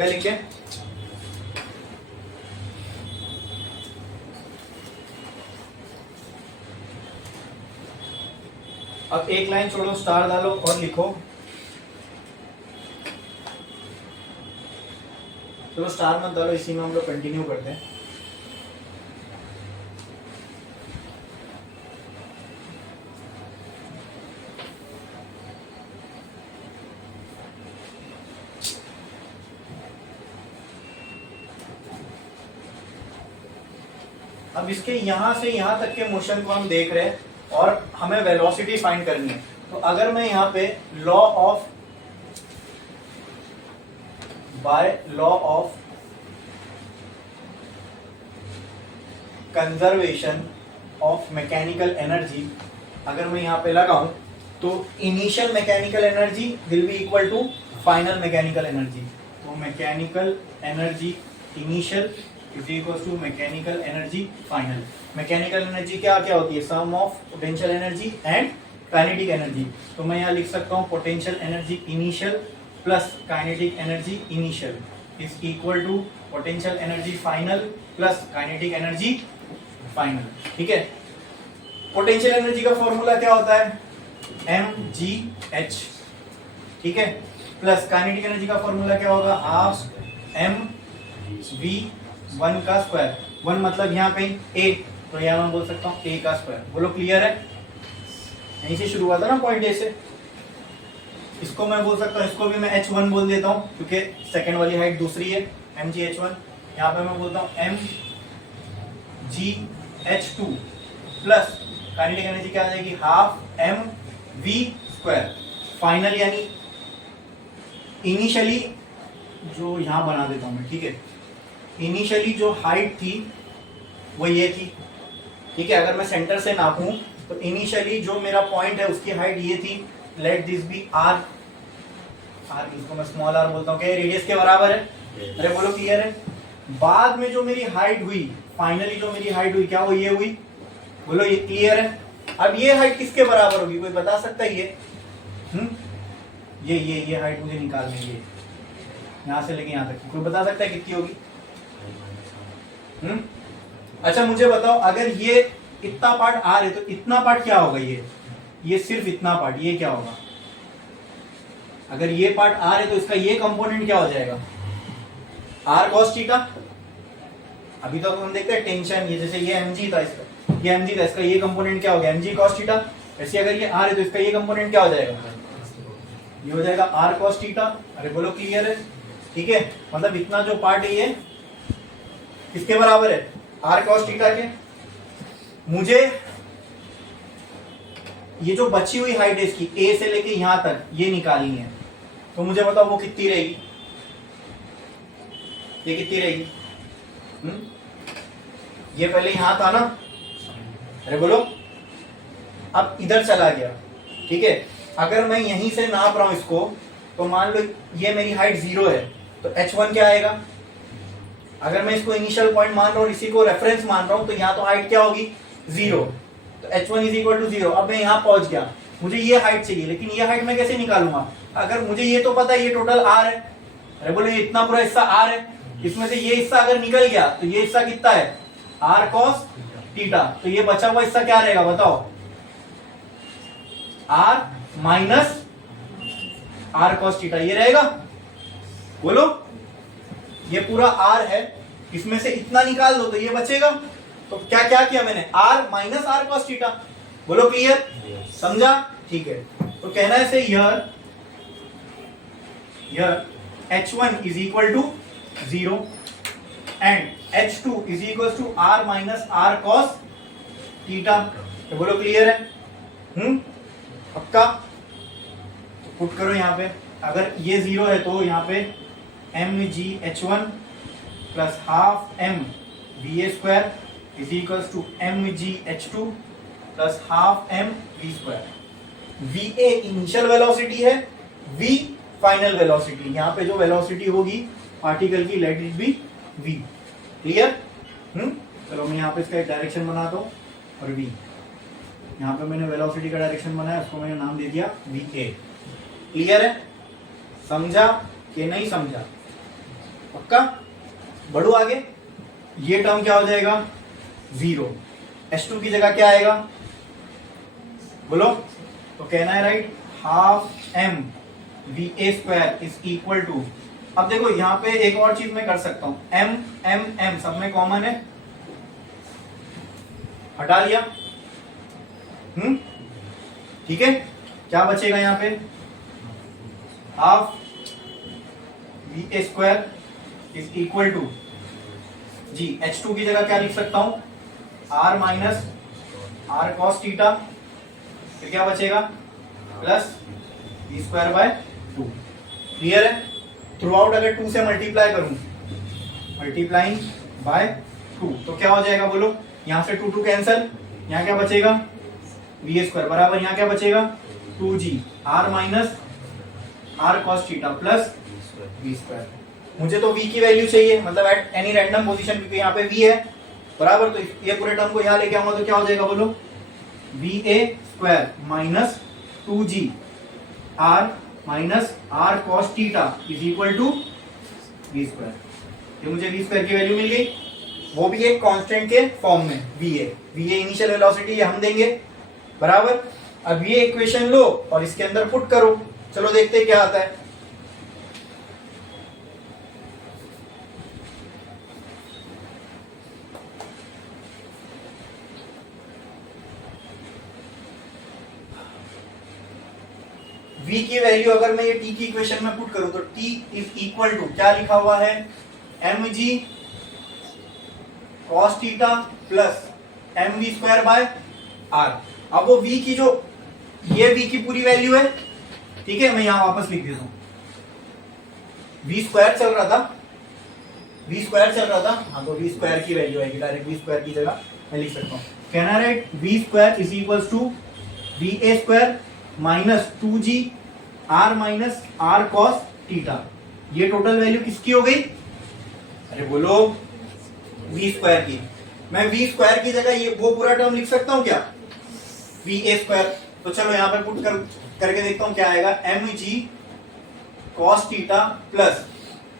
लिखे, अब एक लाइन छोड़ो, स्टार डालो और लिखो। चलो स्टार मत डालो, इसी में हम लोग कंटिन्यू करते हैं। अब इसके यहां से यहां तक के मोशन को हम देख रहे हैं और हमें वेलोसिटी फाइंड करनी है। तो अगर मैं यहाँ पे law of by law of conservation of mechanical energy, अगर मैं यहाँ पे लगाऊं तो initial mechanical energy will be equal to final mechanical energy. तो mechanical energy initial is equal to mechanical energy final. Mechanical energy क्या क्या होती है? Sum of potential energy and kinetic energy. तो मैं यहाँ लिख सकता हूँ potential energy initial plus kinetic energy initial is equal to potential energy final plus kinetic energy final. ठीक है, पोटेंशियल एनर्जी का फॉर्मूला क्या होता है? mgh। ठीक है, प्लस काइनेटिक एनर्जी का फॉर्मूला क्या होगा? हाफ mv1 का स्क्वायर। 1 मतलब यहाँ कहीं a, तो यहाँ मैं बोल सकता हूँ a का स्क्वायर। बोलो क्लियर है? यहीं से शुरू हुआ था ना पॉइंट ए से। इसको मैं बोल सकता हूँ, इसको भी मैं h1 बोल देता हूँ क्योंकि सेकंड वाली हाइट दूसरी है mgh1। यहाँ पे मैं बोलता हूँ mgh2 प्लस काइनेटिक एनर्जी क्या आ जाएगी? Half mv square. फाइनल यानी इनिशियली जो यहाँ बना देता हूँ मैं। ठीक है, इनिशियली जो हाइट थी वो ये थी। ठीक है, अगर मैं सेंटर से नापूं तो इनिशियली जो मेरा पॉइंट है उसकी हाइट ये थी। Let this be r। इसको मैं स्मॉल r बोलता हूँ, क्या रेडियस के बराबर है? अरे बोलो क्लियर है? बाद में जो मेरी हाइट हुई, फाइनली जो मेरी हाइट हुई, क्या वो ये हुई? बोलो ये क्लियर है? अब ये हाइट किसके बराबर होगी? कोई बता सकता है ये? ये हाइट मुझे निकालनी है, यहाँ से लेके यहाँ तक। कोई बता सकता है कितनी होगी? अच्छा मुझे बताओ, अगर ये इतना पार्ट r है तो इतना पार्ट क्या होगा? ये सिर्फ इतना पार्ट, ये क्या होगा? अगर ये पार्ट r है तो इसका ये कंपोनेंट क्या हो जाएगा? r cos theta. अभी तो हम देखते हैं टेंशन, ये जैसे ये mg था, इसका ये कंपोनेंट क्या हो गया? mg cos theta. ऐसे अगर ये r है तो इसका ये कंपोनेंट क्या हो जाएगा? ये हो जाएगा r cos थीटा। अरे बोलो क्लियर है? ठीक है, मतलब इतना जो पार्ट है ये किसके बराबर है? r cos थीटा के। मुझे ये जो बची हुई हाइट है इसकी a से लेके यहां तक ये निकालनी है, तो मुझे बताओ वो कितनी रहेगी? ये कितनी रहेगी? ये पहले यहां था ना? अरे बोलो, अब इधर चला गया। ठीक है, अगर मैं यहीं से नाप रहा हूं इसको, तो मान लो ये मेरी हाइट 0 है, तो h1 क्या आएगा? अगर मैं इसको इनिशियल पॉइंट मान रहा हूं, इसी को रेफरेंस मान रहा हूं, तो यहाँ तो हाइट क्या होगी? 0। तो h1 इज इक्वल टू 0। अब मैं यहाँ पहुंच गया, मुझे ये हाइट चाहिए, लेकिन ये हाइट मैं कैसे निकालूंगा? अगर मुझे ये तो पता है ये टोटल r है। अरे बोले ये इतना पूरा हिस्सा r है, इसमें से ये हिस्सा अगर निकल गया तो ये हिस्सा कितना है? r cos theta. तो ये बचा हुआ हिस्सा क्या रहेगा बताओ? r minus r cos theta, ये रहेगा। बोलो, ये पूरा r है, इसमें से इतना निकाल दो तो ये बचेगा। तो क्या क्या किया मैंने? r minus r cos theta. बोलो क्लियर? समझा? ठीक है, तो कहना है से यह h1 is equal to 0 and h2 is equal to r minus r cos theta. तो बोलो क्लियर है? पक्का? तो पुट करो यहाँ पे, अगर ये 0 है तो यहाँ पे mgh1 plus half mva square is equal to mgh2 plus half mv square. va initial velocity है, v फाइनल वेलोसिटी। यहाँ पे जो वेलोसिटी होगी पार्टिकल की, let it be v। Clear? चलो मैं यहाँ पे इसका एक डायरेक्शन बनाता हूँ, और v यहाँ पे मैंने वेलोसिटी का डायरेक्शन बनाया, उसको मैंने नाम दे दिया va। क्लियर है? समझा कि नहीं समझा? पक्का? बढ़ो आगे। ये टर्म क्या हो जाएगा? 0। h2 की जगह क्या आएगा? बोलो। तो कहना है right, half m va square is equal to, अब देखो यहाँ पे एक और चीज मैं कर सकता हूं, m सब में कॉमन है, हटा लिया। ठीक है, क्या बचेगा यहाँ पे? Half va square is equal to G, h2 की जगह क्या लिख सकता हूं? r minus r cos theta, फिर क्या बचेगा? Plus v square by 2। Clear है? थ्रू आउट अगर 2 से मल्टीप्लाई करूं, मल्टीप्लाइंग बाय 2, तो क्या हो जाएगा बोलो? यहां से 2 कैंसल, यहाँ क्या बचेगा? वी स्क्वायर बराबर यहाँ क्या बचेगा? 2g r minus r cos theta plus V square. मुझे तो v की वैल्यू चाहिए, मतलब एट एनी रैंडम पोजीशन, क्योंकि यहाँ पे v है बराबर, तो ये पूरे टर्म को यहाँ लेके आऊंगा तो क्या हो जाएगा बोलो? V A square minus 2g r minus r cos theta is equal to V square. ये मुझे वी स्क्वायर की वैल्यू मिल गई, वो भी एक कांस्टेंट के फॉर्म में। वी ए इनिशियल वेलोसिटी ये हम देंगे बराबर। अब ये इक्वेशन लो और इसके अंदर पुट करो, चलो देखते हैं क्या आता है। v की वैल्यू अगर मैं ये t की इक्वेशन में पुट करूं तो t इज इक्वल टू क्या लिखा हुआ है? mg cos theta plus mv square by r। अब वो v की जो ये v की पूरी वैल्यू है, ठीक है, मैं यहां वापस लिख देता हूं। v स्क्वायर चल रहा था, हाँ, तो v स्क्वायर की वैल्यू आएगी, डायरेक्ट v स्क्वायर की जगह मैं लिख सकता हूं। कहना right, v square is equals to V A square minus 2g r minus r cos theta. ये टोटल वैल्यू किसकी हो गई? अरे बोलो, v स्क्वायर की। मैं v स्क्वायर की जगह ये वो पूरा टर्म लिख सकता हूं क्या? We A square. तो चलो यहाँ पे पुट करके देखता हूं क्या आएगा। mg cos theta plus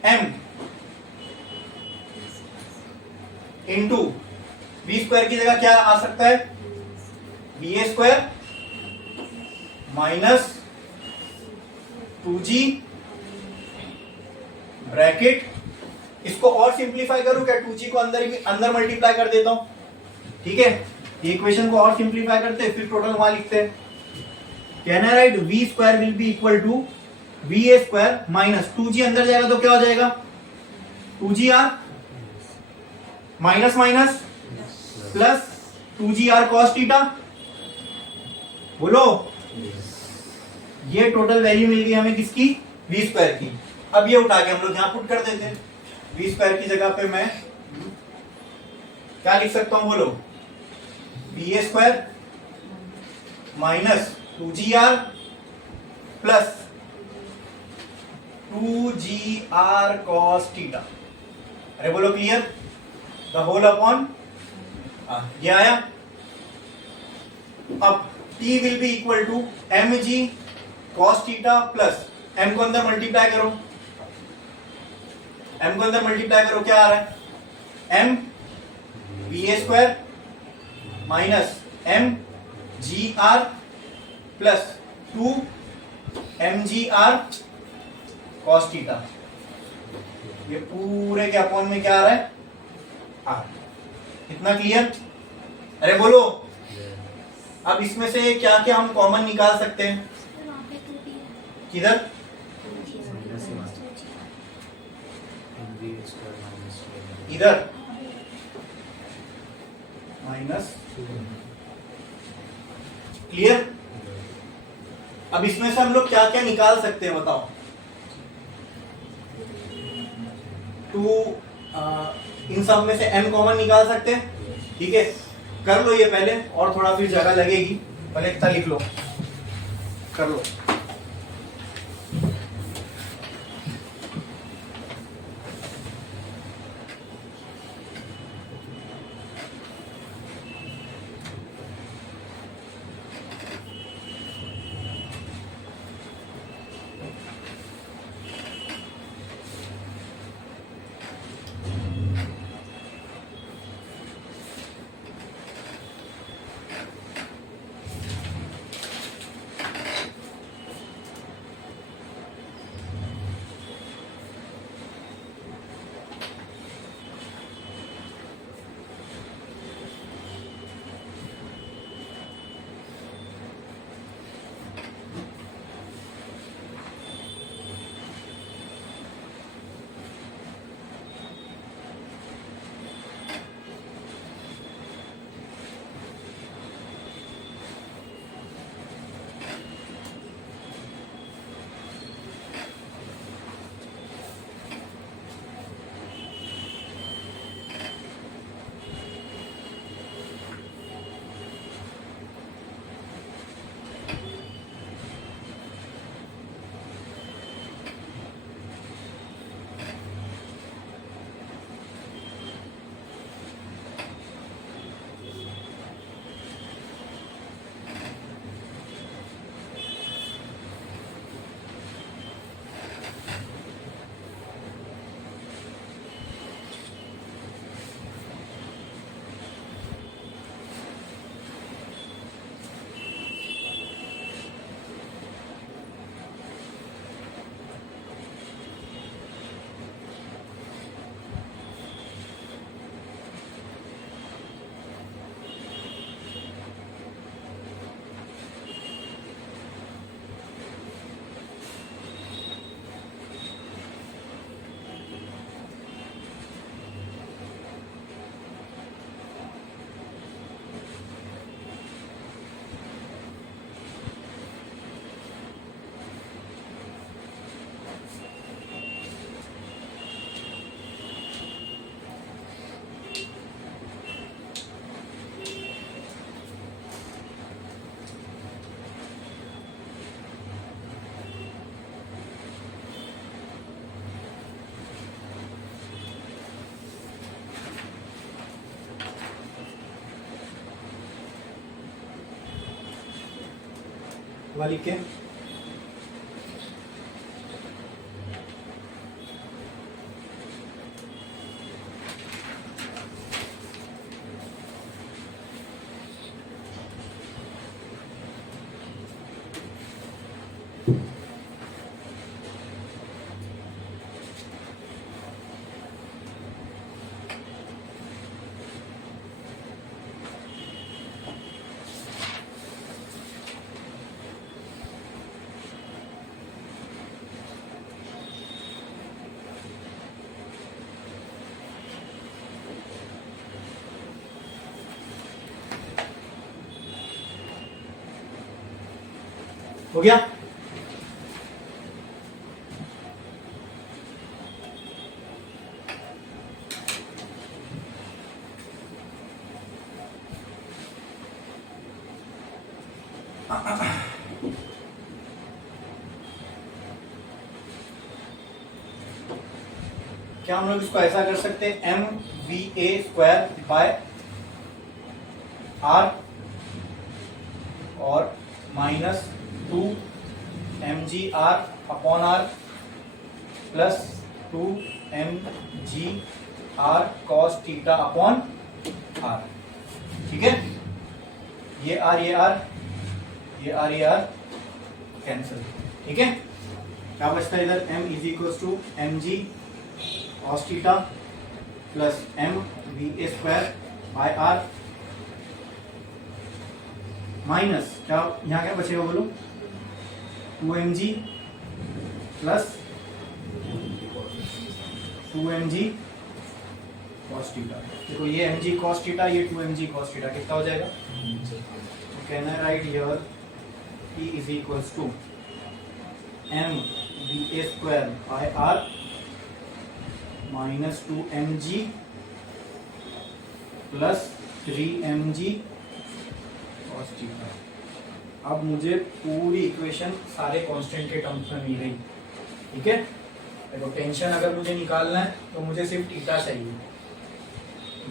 m into V square की जगह क्या आ सकता है? V A square minus 2g bracket, इसको और सिंप्लीफाई करूं क्या? 2g को अंदर मल्टीप्लाई कर देता हूं, ठीक है। ये इक्वेशन को और सिंप्लीफाई करते हैं, फिर टोटल वहां लिखते हैं। कहना right, V square will be equal to V A square minus 2g अंदर जाएगा तो क्या हो जाएगा? 2g r minus minus plus 2g r cos theta. बोलो, ये टोटल वैल्यू मिल गई हमें किसकी? वी स्क्वायर की। अब ये उठा के हम लोग यहां पुट कर देते हैं। वी स्क्वायर की जगह पे मैं क्या लिख सकता हूं बोलो? V A square minus 2gr plus 2gr cos theta. अरे बोलो क्लियर? द होल अपॉन, ये आया। अब t will be equal to mg cos theta plus m को अंदर मल्टीप्लाई करो, क्या आ रहा है? m V A square minus m G R plus 2 M G R cos theta. ये पूरे के अपॉन में क्या आ रहा है? r। इतना क्लियर? अरे बोलो, अब इसमें से क्या क्या हम कॉमन निकाल सकते हैं? किधर? इधर माइनस। क्लियर? अब इसमें से हम लोग क्या क्या निकाल सकते हैं बताओ? इन सब में से m कॉमन निकाल सकते हैं, ठीक है। कर लो ये पहले, और थोड़ा फिर जगह लगेगी, पहले इतना लिख लो, कर लो। हुआ लिख के? हो गया? क्या हम लोग इसको ऐसा कर सकते हैं, m we A square by r और minus 2 M G r upon r plus 2 M G r cos theta upon r. ठीक है, ये आर ये आर ये आर ये आर कैंसिल। ठीक है, क्या बचता है इधर, m is equal to M G cos theta plus M we A square by are minus क्या यहाँ क्या बचेगा बोलो, 2mg plus 2mg cos theta. देखो ये mg cos थीटा, ये 2mg cos थीटा, कितना हो जाएगा? तो कहना है right here T is equals to M we A square by are minus 2mg plus 3mg cos theta. अब मुझे पूरी इक्वेशन सारे कांस्टेंट के टर्म्स में मिल गई। ठीक है, देखो टेंशन अगर मुझे निकालना है तो मुझे सिर्फ थीटा चाहिए,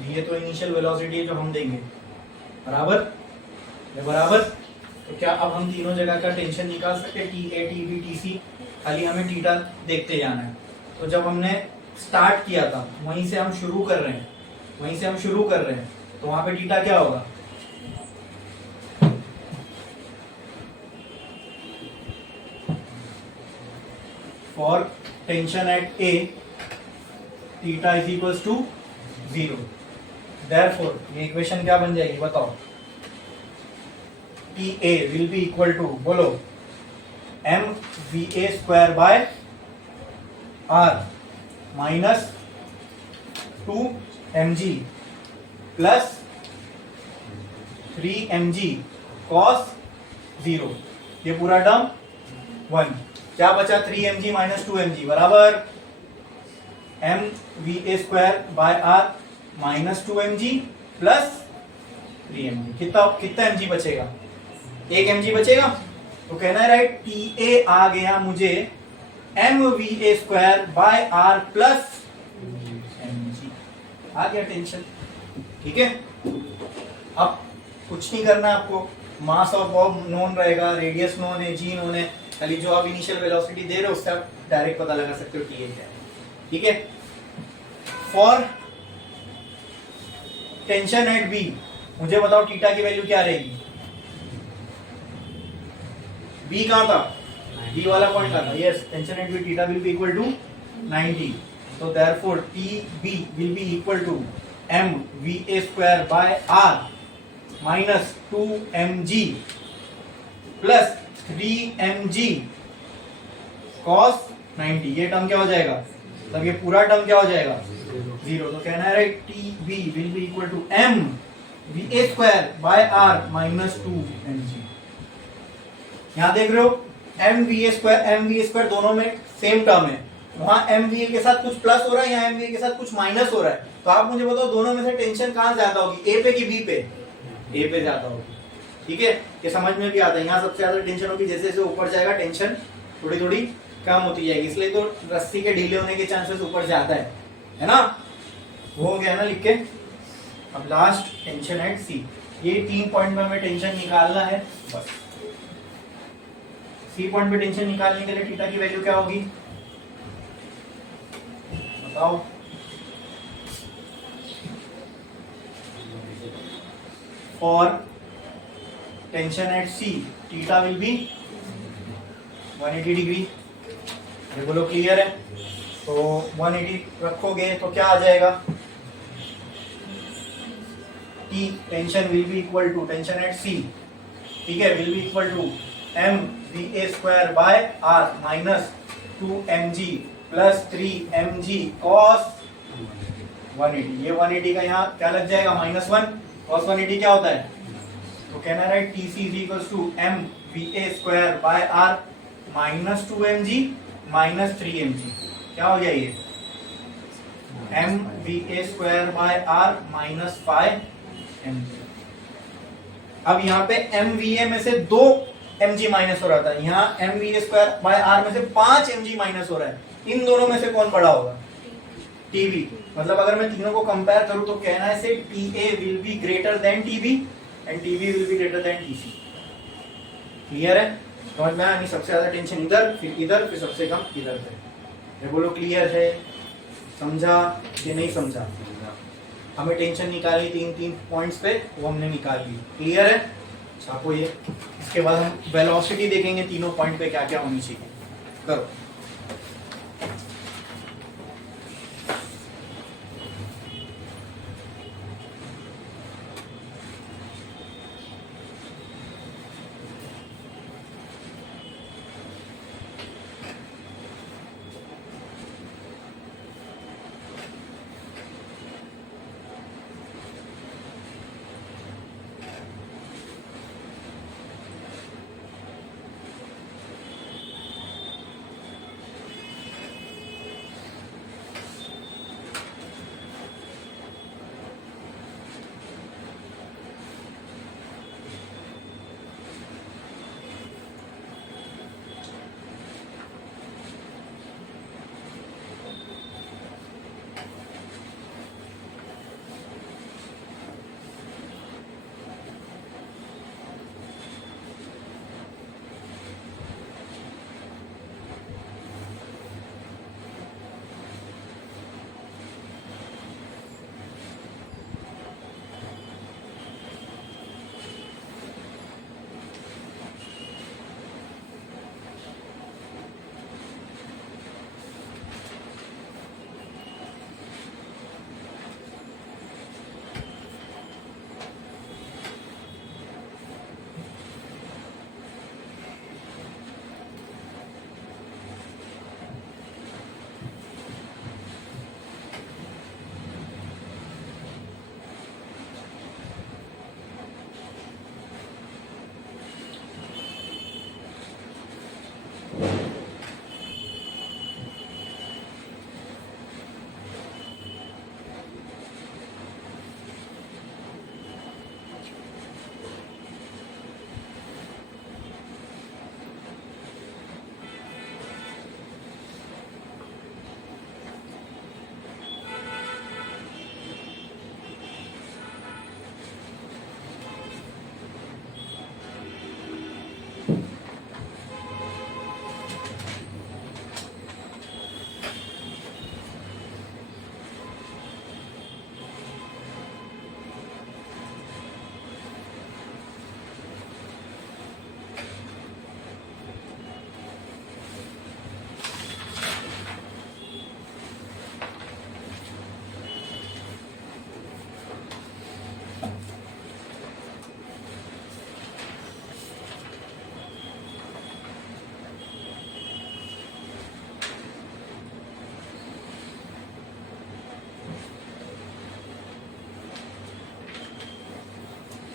ये तो इनिशियल वेलोसिटी है जो हम देंगे, बराबर ये बराबर। तो क्या अब हम तीनों जगह का टेंशन निकाल सकते हैं, T A T B T C, खाली हमें थीटा देखते जाना है। तो जब हमने स्टार्ट किया था वहीं से हम शुरू कर रहे हैं, वहीं से हम शुरू कर रहे हैं, तो वहां पे थीटा क्या होगा, for tension at A, theta is equals to 0. Therefore, ये इक्वेशन क्या बन जाएगी बताओ, TA will be equal to बोलो mVA square by R minus 2mg plus 3mg cos 0, ये पूरा टर्म 1। क्या बचा, 3mg माइनस 2mg बराबर M we A square by are minus 2mg plus 3mg। कितना कितना mg बचेगा, 1 mg बचेगा। तो कहना है राइट टी ए आ गया मुझे M we A square by R plus mg, आ गया टेंशन। ठीक है, अब कुछ नहीं करना आपको, मास ऑफ बॉब नोन रहेगा, रेडियस नोन है, जी नोन है, खाली जो आप इनिशियल वेलोसिटी दे रहे हो उससे आप डायरेक्ट पता लगा सकते हो टी ए क्या है। ठीक है, फॉर टेंशन एट बी मुझे बताओ थीटा की वैल्यू क्या रहेगी, बी कहां था, बी वाला पॉइंट कहां था, yes tension at B theta will be equal to 90। तो therefore T B will be equal to M we A square by are minus 2mg plus 3mg cos 90। ये term क्या हो जाएगा, तब ये पूरा टर्म क्या हो जाएगा, 0। तो कहना है right T B will be equal to M we A square by are minus 2mg। यहां देख रहे हो एम वी ए स्क्वायर दोनों में सेम टर्म है, वहां एम वी ए के साथ कुछ प्लस हो रहा है, यहाँ एम वी ए के साथ कुछ माइनस हो रहा है। तो आप मुझे बताओ दोनों में से टेंशन कहां ज्यादा होगी, ए पे कि बी पे, ए पे ज्यादा होगी। ठीक है, ये समझ में भी आता है, यहाँ सबसे ज्यादा टेंशन होगी, जैसे जैसे ऊपर जाएगा टेंशन थोड़ी थोड़ी कम होती जाएगी, इसलिए तो रस्सी के ढीले होने के चांसेस ऊपर जाता है ना। वो हो गया ना लिख के। अब लास्ट टेंशन एट सी, ये 3 पॉइंट में हमें टेंशन निकालना है बस। सी पॉइंट पे टेंशन निकालने के लिए थीटा की वैल्यू क्या होगी बताओ? For tension at C theta will be 180 degree. ये बोलो क्लियर है? तो 180 रखोगे तो क्या आ जाएगा? T tension will be equal to tension at C, ठीक है, will be equal to M we A square by are minus 2mg plus 3mg cos 180। ये 180 का यहाँ क्या लग जाएगा? -1 कॉस 180 क्या होता है? तो कहना है T C is equal to M we A square by are minus 2mg minus 3mg। क्या हो गया ये? M we A square by are minus 5mg। अब यहाँ पे एम वी ए में से 2 mg माइनस हो रहा था, यहाँ M we A square by R में से 5 mg माइनस हो रहा है। इन दोनों में से कौन बड़ा होगा? टीवी। मतलब अगर मैं तीनों को कंपेयर करूं तो कहना है से T A will be greater then TB end TB will be greater then TC. Clear है? समझ में आया? नहीं, सबसे ज्यादा टेंशन इधर, फिर सबसे कम इधर है। ये बोलो क्लियर है? समझा कि नहीं समझा? हमें टेंशन निकाली 3 पॉइंट्स पे, वो हमने निकाल ली। क्लियर है? छापो ये। इसके बाद हम वेलोसिटी देखेंगे तीनों पॉइंट पे क्या क्या होनी चाहिए। करो।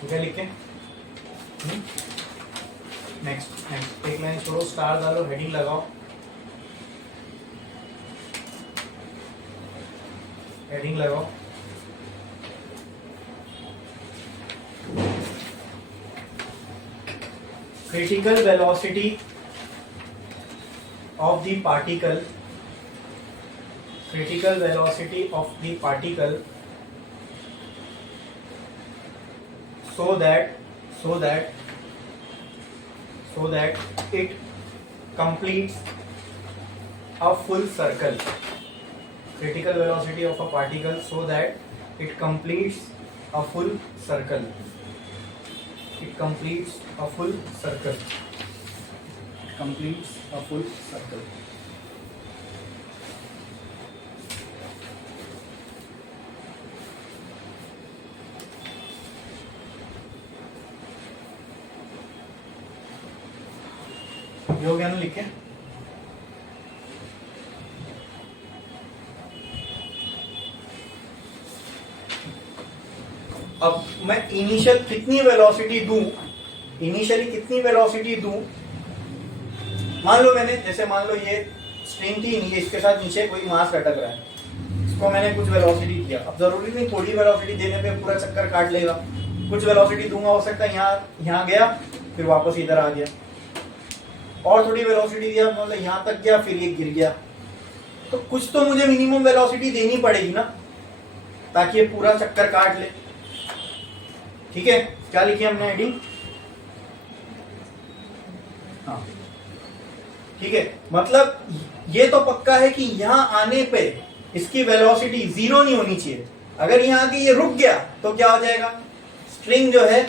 ठीक है, लिख के नेक्स्ट एक लाइन छोड़ो, स्टार डालो, हेडिंग लगाओ, हेडिंग लगाओ। critical velocity of the particle, critical velocity of the particle so that it completes a full circle. Critical velocity of a particle so that it completes a full circle. It completes a full circle. It completes a full circle. ये हो गया ना, लिखे? अब मैं initial कितनी velocity दूं, initially कितनी वेलोसिटी दूं, मान लो मैंने, जैसे मान लो ये स्ट्रिंग थी, ये इसके साथ नीचे कोई मास लटक रहा है, इसको मैंने कुछ वेलोसिटी दिया। अब जरूरी नहीं थोड़ी वेलोसिटी देने पे पूरा चक्कर काट लेगा, कुछ वेलोसिटी दूंगा, हो सकता है यहाँ गया फिर वापस इधर आ गया, और थोड़ी वेलोसिटी दिया, मतलब यहाँ तक गया फिर ये गिर गया। तो कुछ तो मुझे मिनिमम वेलोसिटी देनी पड़ेगी ना, ताकि ये पूरा चक्कर काट ले। ठीक है, क्या लिखी हमने हेडिंग? हाँ ठीक है, मतलब ये तो पक्का है कि यहाँ आने पे इसकी वेलोसिटी जीरो नहीं होनी चाहिए। अगर यहाँ आके ये रुक गया तो क्या हो जाएगा, स्ट्रिंग जो है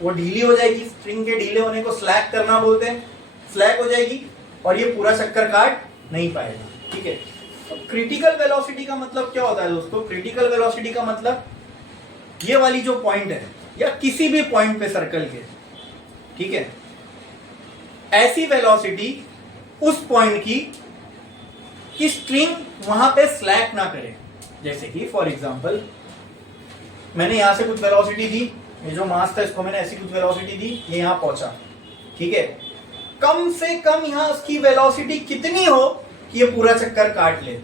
वो ढीली हो जाएगी। स्ट्रिंग के ढीले होने को स्लैक करना बोलते हैं, स्लैक हो जाएगी और ये पूरा चक्कर काट नहीं पाएगा। ठीक है, तो क्रिटिकल वेलोसिटी का मतलब क्या होता है दोस्तों? क्रिटिकल वेलोसिटी का मतलब ये वाली जो पॉइंट है, या किसी भी पॉइंट पे सर्कल के, ठीक है, ऐसी वेलोसिटी उस पॉइंट की कि स्ट्रिंग वहां पे स्लैक ना करे। जैसे कि फॉर एग्जांपल मैंने यहां से कुछ वेलोसिटी दी, ये जो मास था इसको मैंने ऐसी कुछ वेलोसिटी दी, ये यहां पहुंचा, ठीक है, कम से कम यहां उसकी वेलोसिटी कितनी हो कि ये पूरा चक्कर काट ले।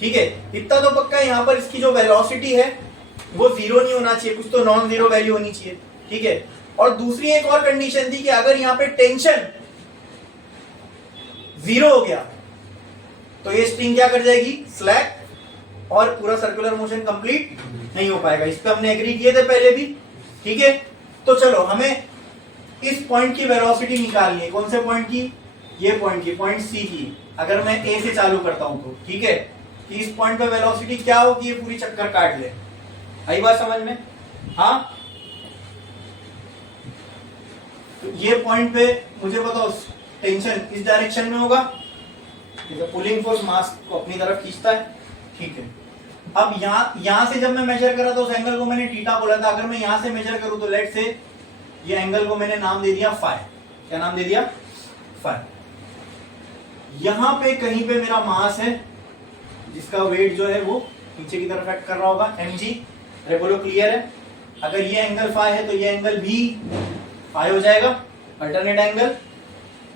ठीक है, इतना तो पक्का है, यहां पर इसकी जो वेलोसिटी है वो जीरो नहीं होना चाहिए, कुछ तो नॉन जीरो वैल्यू होनी चाहिए। ठीक है, और दूसरी एक और कंडीशन थी कि अगर यहां पे टेंशन जीरो हो गया तो ये स्ट्रिंग क्या कर जाएगी, स्लैक, और पूरा सर्कुलर मोशन कंप्लीट नहीं हो पाएगा। इस पे हमने एग्री किए थे पहले भी। ठीक है, तो चलो हमें इस पॉइंट की वेलोसिटी निकालनी है। कौन से पॉइंट की? ये पॉइंट की, पॉइंट सी की। अगर मैं ए से चालू करता हूं तो ठीक है, कि इस पॉइंट पे वेलोसिटी क्या होगी, ये पूरी चक्कर काट ले। आई बात समझ में? हाँ, तो ये पॉइंट पे मुझे बताओ टेंशन इस डायरेक्शन में होगा, पुलिंग फोर्स मास को अपनी तरफ खींचता है। ठीक है, अब यहां से जब मैं मेजर करा तो उस एंगल को मैंने थीटा बोला था। अगर मैं यहां से मेजर करूं तो लेट से ये एंगल को मैंने नाम दे दिया फाई। क्या नाम दे दिया? फाई। यहां पे कहीं पे मेरा मास है जिसका वेट जो है वो नीचे की तरफ एक्ट कर रहा होगा, mg। अरे बोलो क्लियर है? अगर ये एंगल फाई है तो ये एंगल भी फाई हो जाएगा, अल्टरनेट एंगल।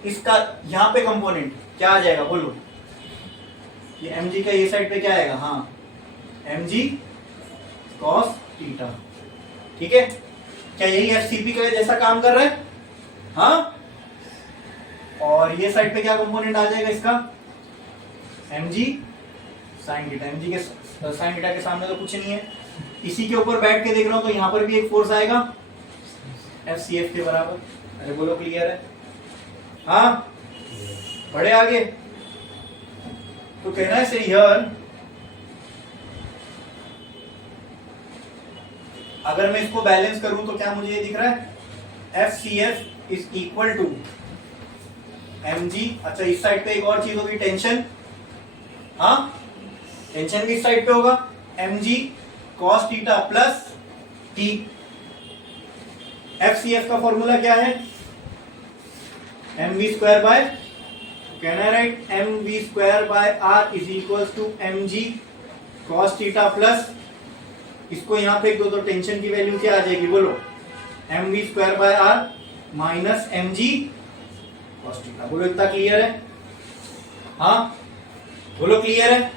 इसका यहां पे कंपोनेंट क्या आ जाएगा, बोलो? ये mg का ये साइड पे क्या आएगा? हाँ, mg cos थीटा। ठीक है, क्या यही एफसीपी का जैसा काम कर रहा है? हाँ, और ये साइड पे क्या कंपोनेंट आ जाएगा इसका? mg sin theta. mg के sin थीटा के सामने तो कुछ नहीं है। इसी के ऊपर बैठ के देख रहा हूं तो यहां पर भी एक फोर्स आएगा FCF के बराबर। अरे बोलो क्लियर है? हाँ, बढ़े आगे। तो कहना है से हियर, अगर मैं इसको बैलेंस करूं तो क्या मुझे ये दिख रहा है? FCF is equal to mg। अच्छा, इस साइड पे एक और चीज होगी, टेंशन। हाँ, टेंशन भी इस साइड पे होगा, mg cos theta plus t। FCF का फॉर्मूला क्या है? mv स्क्वायर बाय, कहना है right, mv square by r is equal to mg cos theta plus, इसको यहाँ पे दो तो टेंशन की वैल्यू क्या आ जाएगी, बोलो? mv square by r minus mg cos theta. बोलो इतना क्लियर है? हाँ, बोलो क्लियर है?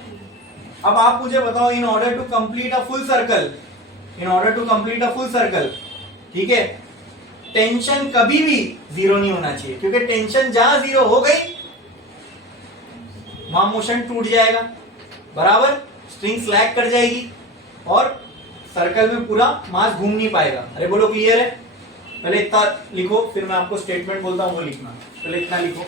अब आप मुझे बताओ, in order to complete a full circle, in order to complete a full circle, ठीक है, टेंशन कभी भी जीरो नहीं होना चाहिए, क्योंकि टेंशन जहां जीरो हो गई वहां मोशन टूट जाएगा, बराबर, स्ट्रिंग स्लैक कर जाएगी और सर्कल में पूरा मास घूम नहीं पाएगा। अरे बोलो क्लियर है? पहले इतना लिखो, फिर मैं आपको स्टेटमेंट बोलता हूँ वो लिखना। पहले इतना लिखो।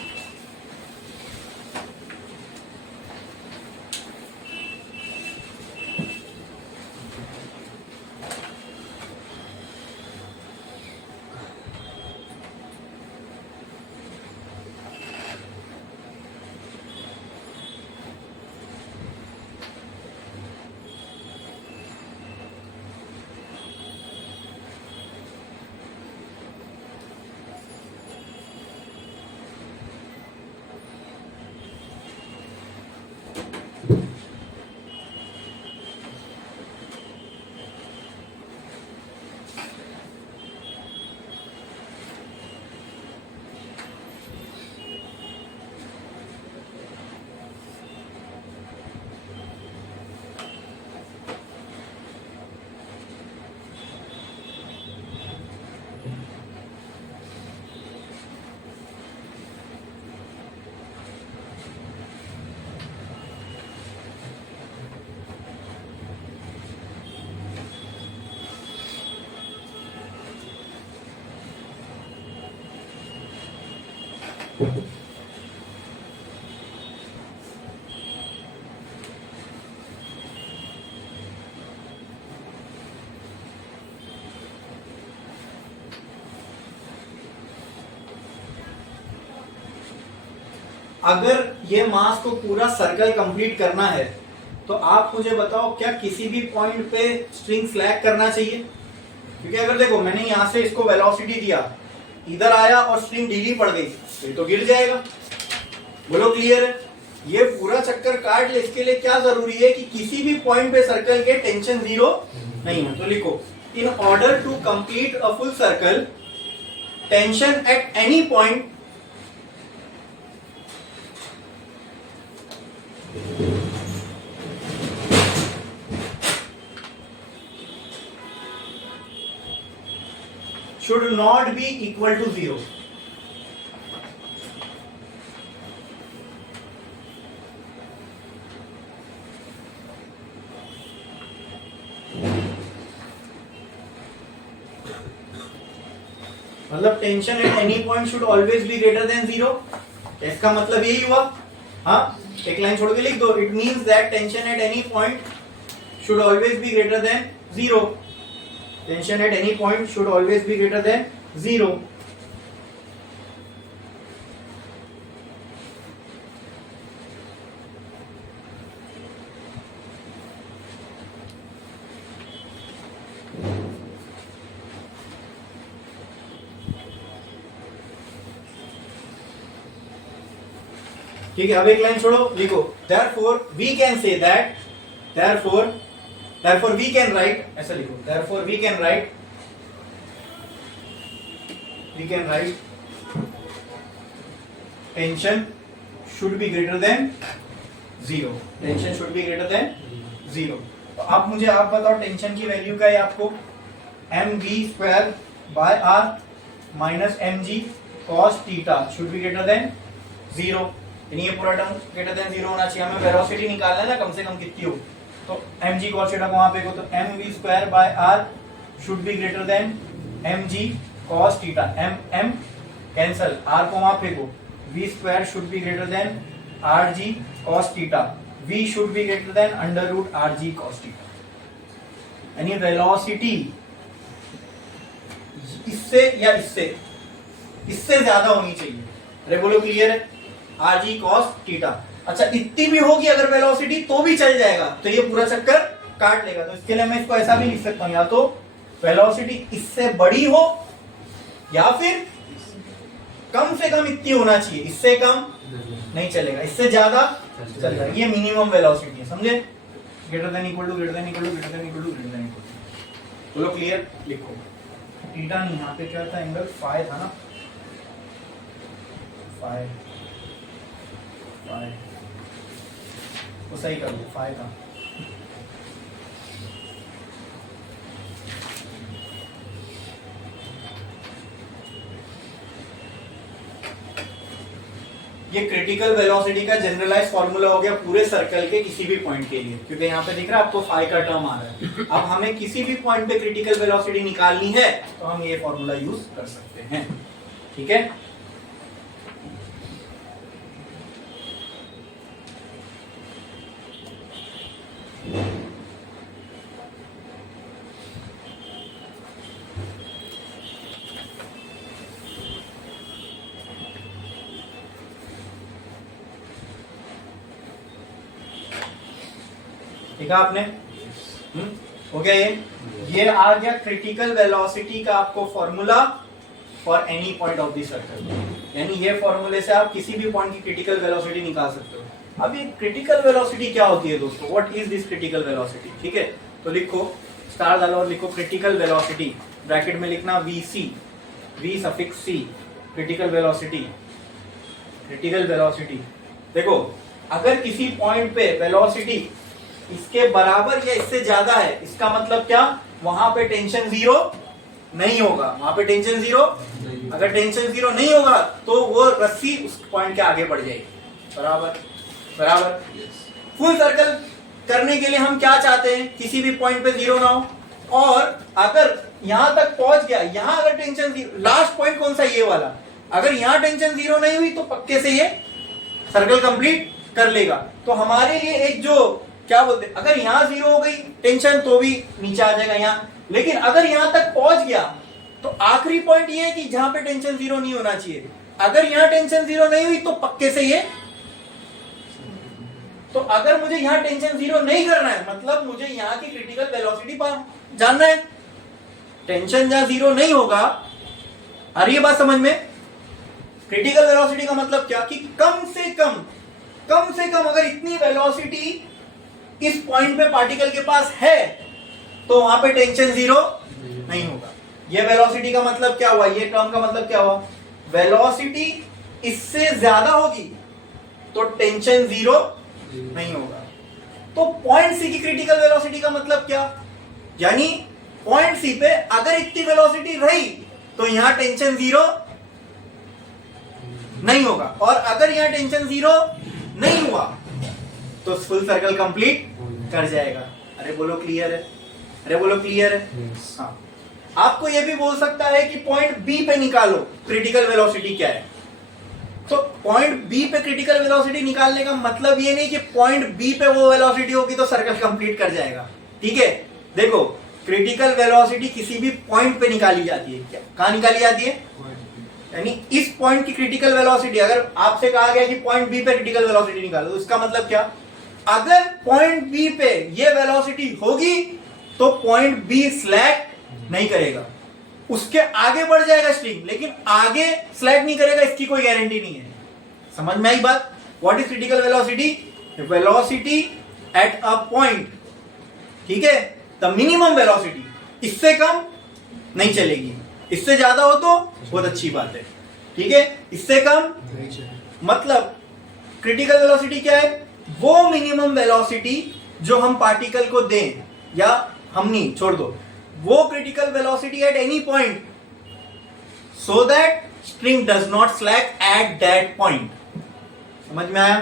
अगर ये मास को पूरा सर्कल कंप्लीट करना है तो आप मुझे बताओ क्या किसी भी पॉइंट पे स्ट्रिंग स्लैग करना चाहिए? क्योंकि अगर देखो मैंने यहां से इसको वेलोसिटी दिया, इधर आया और स्ट्रिंग ढीली पड़ गई फिर तो गिर जाएगा। बोलो क्लियर है? ये पूरा चक्कर काट ले, इसके लिए क्या जरूरी है कि किसी भी पॉइंट पे सर्कल के टेंशन जीरो नहीं है। तो लिखो in order to complete a full circle tension at any point should not be equal to 0। मतलब tension at any point should always be greater than 0। इसका मतलब यही हुआ। हाँ, एक लाइन छोड़ के लिख दो। It means that tension at any point should always be greater than 0। Tension at any point should always be greater than 0। ठीक है, अब एक लाइन छोड़ो, लिखो therefore we can say that, therefore we can write, ऐसा लिखो, therefore we can write tension should be greater than 0। Tension should be greater than 0। तो आप मुझे आप बताओ टेंशन की वैल्यू क्या है आपको? mv² by r minus mg cos theta should be greater than 0। यानी ये पूरा टर्म ग्रेटर देन 0 होना चाहिए। हमें वेलोसिटी निकालना है ना कम से कम कितनी हो, तो mg cos थीटा को वहां पे को, तो mv² by r should be greater than mg cos theta. m cancel, r को वहां पे को, v² should be greater than rg cos theta. v should be greater than under root rg cos theta. यानी velocity इससे या इससे ज्यादा होनी चाहिए। अरे बोलो क्लियर है? rg cos theta. अच्छा, इतनी भी होगी अगर वेलोसिटी तो भी चल जाएगा, तो ये पूरा चक्कर काट लेगा। तो इसके लिए मैं इसको ऐसा भी लिख सकता हूं, या तो वेलोसिटी इससे बड़ी हो या फिर कम से कम इतनी होना चाहिए। इससे कम नहीं चलेगा, इससे ज्यादा चलेगा। ये मिनिमम वेलोसिटी है, समझे? Greater than equal to greater than equal to greater than equal to greater than equal to. बोलो क्लियर? लिखो थीटा नहीं, यहाँ पे क्या था? एंगल फाई था ना, फाई वो सही कर लो, फाई था। ये क्रिटिकल वेलोसिटी का जनरलाइज फॉर्मूला हो गया पूरे सर्कल के किसी भी पॉइंट के लिए, क्योंकि यहाँ पे दिख रहा है आपको फाई का टर्म आ रहा है। अब हमें किसी भी पॉइंट पे क्रिटिकल वेलोसिटी निकालनी है तो हम ये फॉर्मूला यूज कर सकते हैं, ठीक है। देखा आपने? हो गया ये आ गया क्रिटिकल वेलोसिटी का आपको formula for any point of the circle, यानी ये फॉर्मूले से आप किसी भी पॉइंट की क्रिटिकल वेलोसिटी निकाल सकते हो। अब ये क्रिटिकल वेलोसिटी क्या होती है दोस्तों, what is this critical velocity, ठीक है। तो लिखो, स्टार डालो और लिखो क्रिटिकल वेलोसिटी, ब्रैकेट में लिखना VC, V suffix C, critical velocity. Critical velocity देखो, अगर किसी पॉइंट पे वेलोसिटी इसके बराबर या इससे ज्यादा है, इसका मतलब क्या, वहां पे टेंशन जीरो नहीं होगा, वहां पे टेंशन जीरो, अगर टेंशन जीरो नहीं होगा तो वो रस्सी उस पॉइंट के आगे बढ़ जाएगी, बराबर बराबर। फुल सर्कल करने के लिए हम क्या चाहते हैं, किसी भी पॉइंट पे जीरो ना हो, और अगर यहां तक पहुंच गया, यहां अगर टेंशन जीरो, लास्ट पॉइंट कौन सा, ये वाला, अगर यहां टेंशन जीरो नहीं हुई तो पक्के से ये सर्कल कंप्लीट कर लेगा। तो हमारे लिए एक जो क्या बोलते हैं, अगर यहां जीरो हो गई टेंशन तो भी नीचे आ जाएगा यहां, लेकिन अगर यहां तक पहुंच गया तो आखिरी पॉइंट ये है कि जहां पे टेंशन जीरो नहीं होना चाहिए, अगर यहां टेंशन जीरो नहीं हुई तो पक्के से ये, तो अगर मुझे यहां टेंशन जीरो नहीं करना है, मतलब मुझे यहां की क्रिटिकल वेलोसिटी जानना है, टेंशन जहां जीरो नहीं होगा, आ रही है बात समझ में। क्रिटिकल वेलोसिटी का मतलब क्या, कि कम से कम अगर इतनी वेलोसिटी इस पॉइंट पे पार्टिकल के पास है तो वहां पे टेंशन जीरो नहीं होगा। ये वेलोसिटी का मतलब क्या हुआ, ये टर्म का मतलब क्या हुआ, वेलोसिटी इससे ज्यादा होगी तो टेंशन जीरो नहीं होगा। तो पॉइंट सी की क्रिटिकल वेलोसिटी का मतलब क्या, यानी पॉइंट सी पे अगर इतनी वेलोसिटी रही तो यहां टेंशन जीरो नहीं होगा, और अगर यहां टेंशन जीरो नहीं हुआ तो फुल सर्कल कंप्लीट कर जाएगा। अरे बोलो क्लियर है, अरे बोलो क्लियर है। हाँ, आपको यह भी बोल सकता है कि पॉइंट बी पे निकालो क्रिटिकल वेलोसिटी क्या है। तो पॉइंट बी पे क्रिटिकल वेलोसिटी निकालने का मतलब ये नहीं कि पॉइंट बी पे वो वेलोसिटी होगी तो सर्कल कंप्लीट कर जाएगा, ठीक है। देखो, क्रिटिकल वेलोसिटी किसी भी पॉइंट पे निकाली जाती है, क्या कहां निकाली जाती है, यानी इस पॉइंट की क्रिटिकल वेलोसिटी, अगर आपसे कहा गया कि पॉइंट बी पे क्रिटिकल वेलोसिटी निकालो, तो इसका मतलब क्या, अगर पॉइंट बी पे ये वेलोसिटी होगी तो पॉइंट बी स्लैक नहीं करेगा, उसके आगे बढ़ जाएगा स्ट्रिंग, लेकिन आगे स्लैक नहीं करेगा, इसकी कोई गारंटी नहीं है। समझ में आई बात। What is critical velocity, velocity at a point, ठीक है, द मिनिमम वेलोसिटी, इससे कम नहीं चलेगी, इससे ज्यादा हो तो बहुत अच्छी बात है, ठीक है, इससे कम मतलब क्रिटिकल वेलोसिटी क्या है, वो मिनिमम वेलोसिटी जो हम पार्टिकल को दें, या हम नहीं, छोड़ दो, वो critical velocity eight any point so that string does not slack at that point. समझ में आया।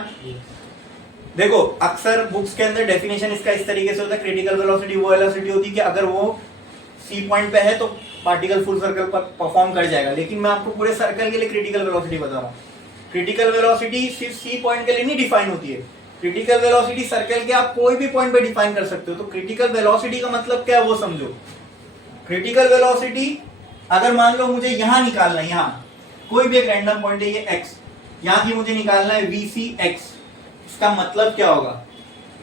देखो, अक्सर बुक्स के अंदर डेफिनेशन इसका इस तरीके से होता है, क्रिटिकल वेलोसिटी वो वेलोसिटी होती है कि अगर वो सी पॉइंट पे है तो पार्टिकल फुल सर्कल पर परफॉर्म कर जाएगा, लेकिन मैं आपको पूरे सर्कल के लिए क्रिटिकल वेलोसिटी बता रहा हूं। क्रिटिकल वेलोसिटी सिर्फ सी पॉइंट के लिए नहीं डिफाइन होती है, क्रिटिकल वेलोसिटी सर्कल के आप कोई भी पॉइंट पे डिफाइन कर सकते हो। तो क्रिटिकल वेलोसिटी का मतलब क्या है वो समझो। क्रिटिकल वेलोसिटी अगर मान लो मुझे यहां निकालना है, यहां कोई भी एक रैंडम पॉइंट है, ये x, यहां की मुझे निकालना है VCX, इसका मतलब क्या होगा,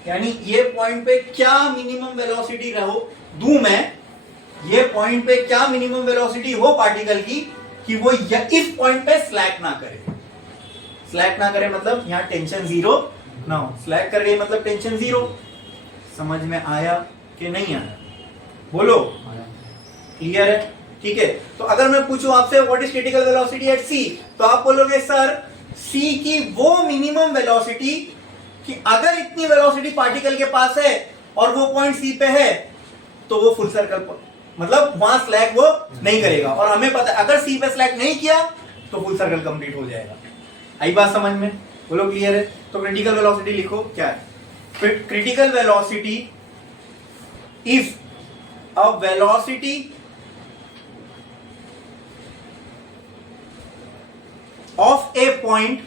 यानी ये पॉइंट पे क्या मिनिमम वेलोसिटी रहो दूं मैं, ये पॉइंट पे क्या मिनिमम वेलोसिटी हो पार्टिकल की कि वो इस पॉइंट पे स्लैक ना करे। स्लैक ना करे मतलब यहां टेंशन जीरो ना हो, स्लैक कर गई मतलब टेंशन जीरो। समझ में आया कि नहीं आया, बोलो क्लियर है, ठीक है। तो अगर मैं पूछूं आपसे what is critical velocity at C, तो आप बोलोगे सर सी की वो मिनिमम वेलोसिटी कि अगर इतनी वेलोसिटी पार्टिकल के पास है और वो पॉइंट सी पे है तो वो फुल सर्कल मतलब वहां स्लैक वो नहीं करेगा, और हमें पता है अगर सी पे स्लैक नहीं किया तो फुल सर्कल कंप्लीट हो जाएगा। आई बात समझ में? बोलो क्लियर है? तो क्रिटिकल वेलोसिटी लिखो क्या है? Critical velocity is a velocity of a point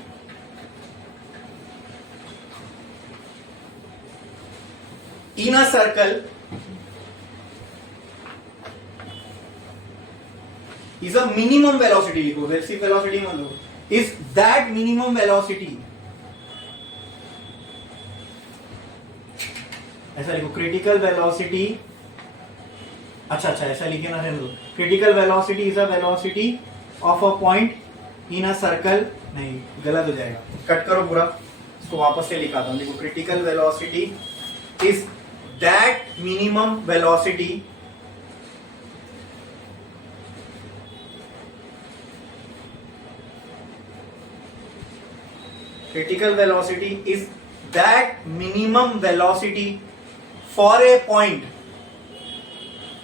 in a circle is a minimum velocity लिखो, वेलोसिटी वेलोसिटी मत लो, is that minimum velocity, ऐसा लिखो क्रिटिकल वेलोसिटी, अच्छा ऐसा लिखे ना, critical velocity is a velocity of a point in a circle, नहीं गलत हो जाएगा, कट करो पूरा, इसको वापस से लिखाता हूं, देखो critical velocity is that minimum velocity critical velocity is that minimum velocity for a point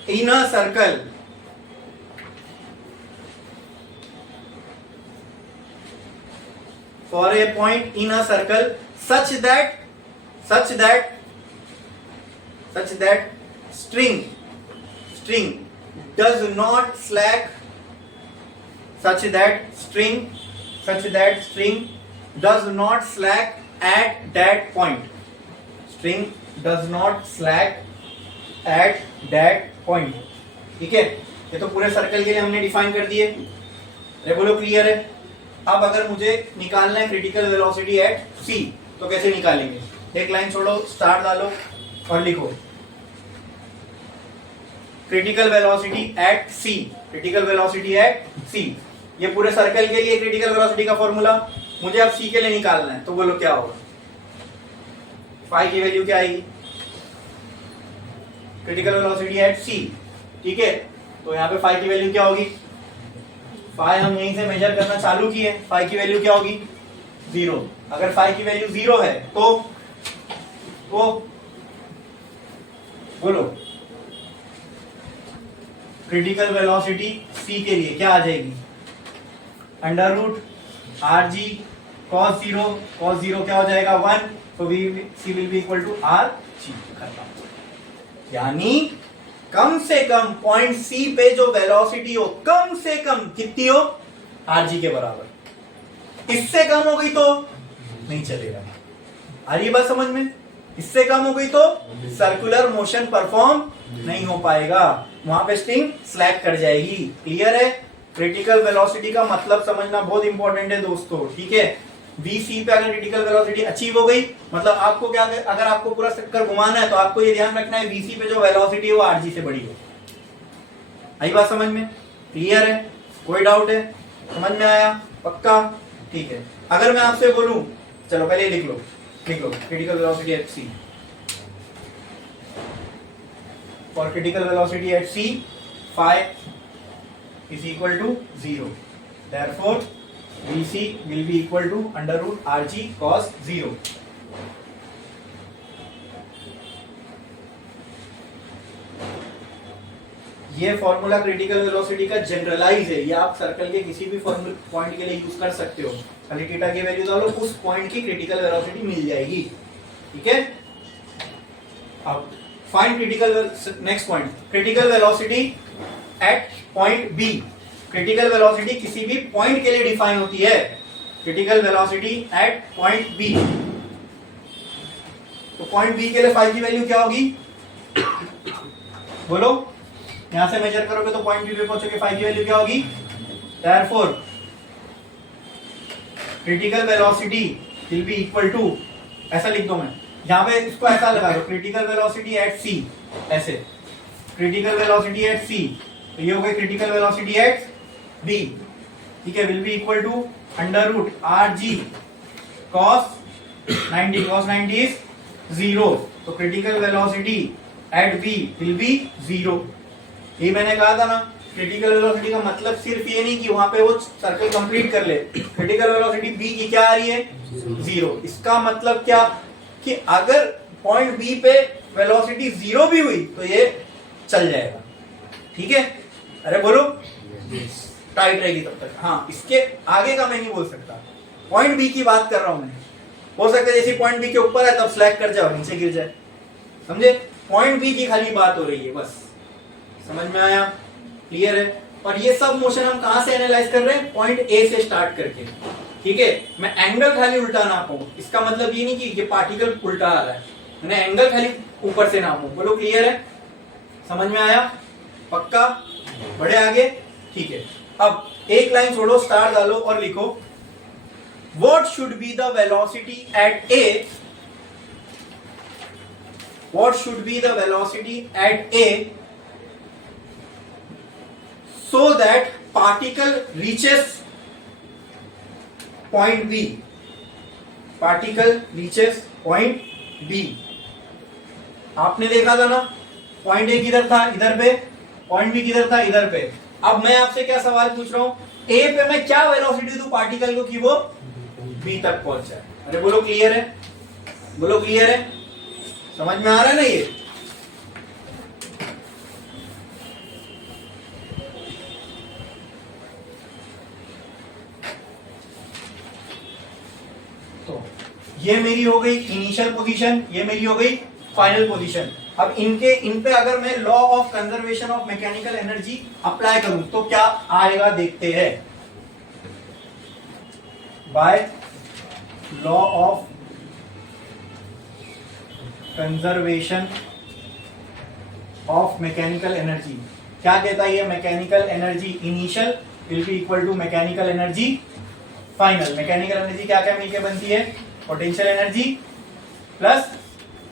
in a circle such that string does not slack, such that string does not slack at that point, string does not slack at that point, ठीक है? ये तो पूरे circle के लिए हमने define कर दिए, अरे बोलो क्लियर है? अब अगर मुझे निकालना है क्रिटिकल वेलोसिटी एट सी, तो कैसे निकालेंगे? एक लाइन छोड़ो, स्टार डालो और लिखो critical velocity at C, critical velocity at C, ये पूरे सर्कल के लिए क्रिटिकल वेलोसिटी का फॉर्मूला, मुझे अब सी के लिए निकालना है, तो बोलो क्या होगा? फाई की वैल्यू क्या आएगी? क्रिटिकल वेलोसिटी एट सी, ठीक है? तो यहाँ पे फाई की वैल्यू क्या होगी? फाई हम यहीं से मेजर करना चालू किए, फाई की वैल्यू क्या होगी? 0। अगर फाई की वैल्यू 0 है तो बोलो क्रिटिकल वेलोसिटी सी के लिए क्या आ जाएगी? Under root are g cos 0 क्या हो जाएगा? 1, तो C will be equal to r g. यानी कम से कम पॉइंट सी पे जो वेलोसिटी हो, कम से कम कितनी हो? आर जी के बराबर। इससे कम हो गई तो नहीं चलेगा। आ रही बात समझ में? इससे कम हो गई तो सर्कुलर मोशन परफॉर्म नहीं हो पाएगा, वहां पे स्ट्रिंग स्लैक कर जाएगी। क्लियर है? क्रिटिकल वेलोसिटी का मतलब समझना बहुत इंपॉर्टेंट है दोस्तों, ठीक है? VC पे अगर क्रिटिकल वेलोसिटी अचीव हो गई, मतलब आपको क्या, अगर आपको पूरा चक्कर घुमाना है तो आपको ये ध्यान रखना है VC पे जो वेलोसिटी है वो RG से बड़ी हो। आई बात समझ में? क्लियर है? कोई डाउट है? समझ में आया? पक्का? ठीक है। अगर मैं आपसे बोलूं, चलो पहले लिख लो critical velocity at C, for critical velocity at C phi is equal to 0, therefore VC will be equal to under root RG cos 0। ये फॉर्मूला क्रिटिकल वेलोसिटी का जनरलाइज है, ये आप सर्कल के किसी भी पॉइंट के लिए यूज कर सकते हो। खाली थीटा की वैल्यू डालो, उस पॉइंट की क्रिटिकल वेलोसिटी मिल जाएगी, ठीक है? अब find critical, next point, critical velocity at point B. Critical velocity किसी भी पॉइंट के लिए डिफाइन होती है, critical velocity at point B. तो पॉइंट बी के लिए फाई की वैल्यू क्या होगी? बोलो, यहां से मेजर करोगे तो पॉइंट बी पे पहुंचोगे, फाई की वैल्यू क्या होगी? Therefore critical velocity will be equal to, ऐसा लिख दो, मैं यहां पे इसको ऐसा लगा दो, क्रिटिकल वेलोसिटी एट सी, ऐसे क्रिटिकल वेलोसिटी एट सी, तो ये हो गई क्रिटिकल वेलोसिटी एट बी, ठीक है? Will be equal to under root are G cos 90 is 0, तो critical velocity at B will be 0। ये मैंने कहा था ना, क्रिटिकल वेलोसिटी का मतलब सिर्फ ये नहीं कि वहां पे वो सर्कल कंप्लीट कर ले, क्रिटिकल वेलोसिटी बी की क्या आ रही है? 0। इसका मतलब क्या कि अगर पॉइंट बी पे वेलोसिटी 0 भी हुई तो ये चल जाएगा, ठीक है? अरे बोलो, टाइट रहेगी तब तक। हाँ, इसके आगे का मैं नहीं बोल सकता, पॉइंट बी की बात कर रहा हूं मैं। हो सकता है जैसे पॉइंट बी के ऊपर है तब स्लैग कर जाओ, नीचे गिर जाए, समझे? पॉइंट बी की खाली बात हो रही है बस, समझ में आया? क्लियर है? और ये सब मोशन हम कहां से एनालाइज कर रहे हैं? पॉइंट ए से स्टार्ट करके, ठीक है? मैं एंगल खाली उल्टा नापूं, इसका मतलब ये नहीं कि ये पार्टिकल उल्टा आ रहा है, मैंने एंगल खाली ऊपर से नापूं। बोलो क्लियर है? समझ में आया? पक्का? बढ़े आगे? ठीक है। अब एक लाइन छोड़ो, स्टार डालो और लिखो what should be the velocity eight A, what should be the velocity eight A so that particle reaches point B, particle reaches point B। आपने देखा था ना, पॉइंट ए किधर था? इधर पे। पॉइंट बी किधर था? इधर पे। अब मैं आपसे क्या सवाल पूछ रहा हूं, ए पे मैं क्या वेलोसिटी दूं पार्टिकल को कि वो बी तक पहुंच जाए? अरे बोलो क्लियर है? बोलो क्लियर है? समझ में आ रहा है ना ये? तो ये मेरी हो गई इनिशियल पोजीशन, ये मेरी हो गई फाइनल पोजीशन। अब इन पे अगर मैं law of conservation of mechanical energy apply करूं तो क्या आएगा देखते हैं। By law of conservation of mechanical energy क्या कहता है? ये mechanical energy initial will be equal to mechanical energy final. Mechanical energy क्या क्या मिलकर बनती है? Potential energy plus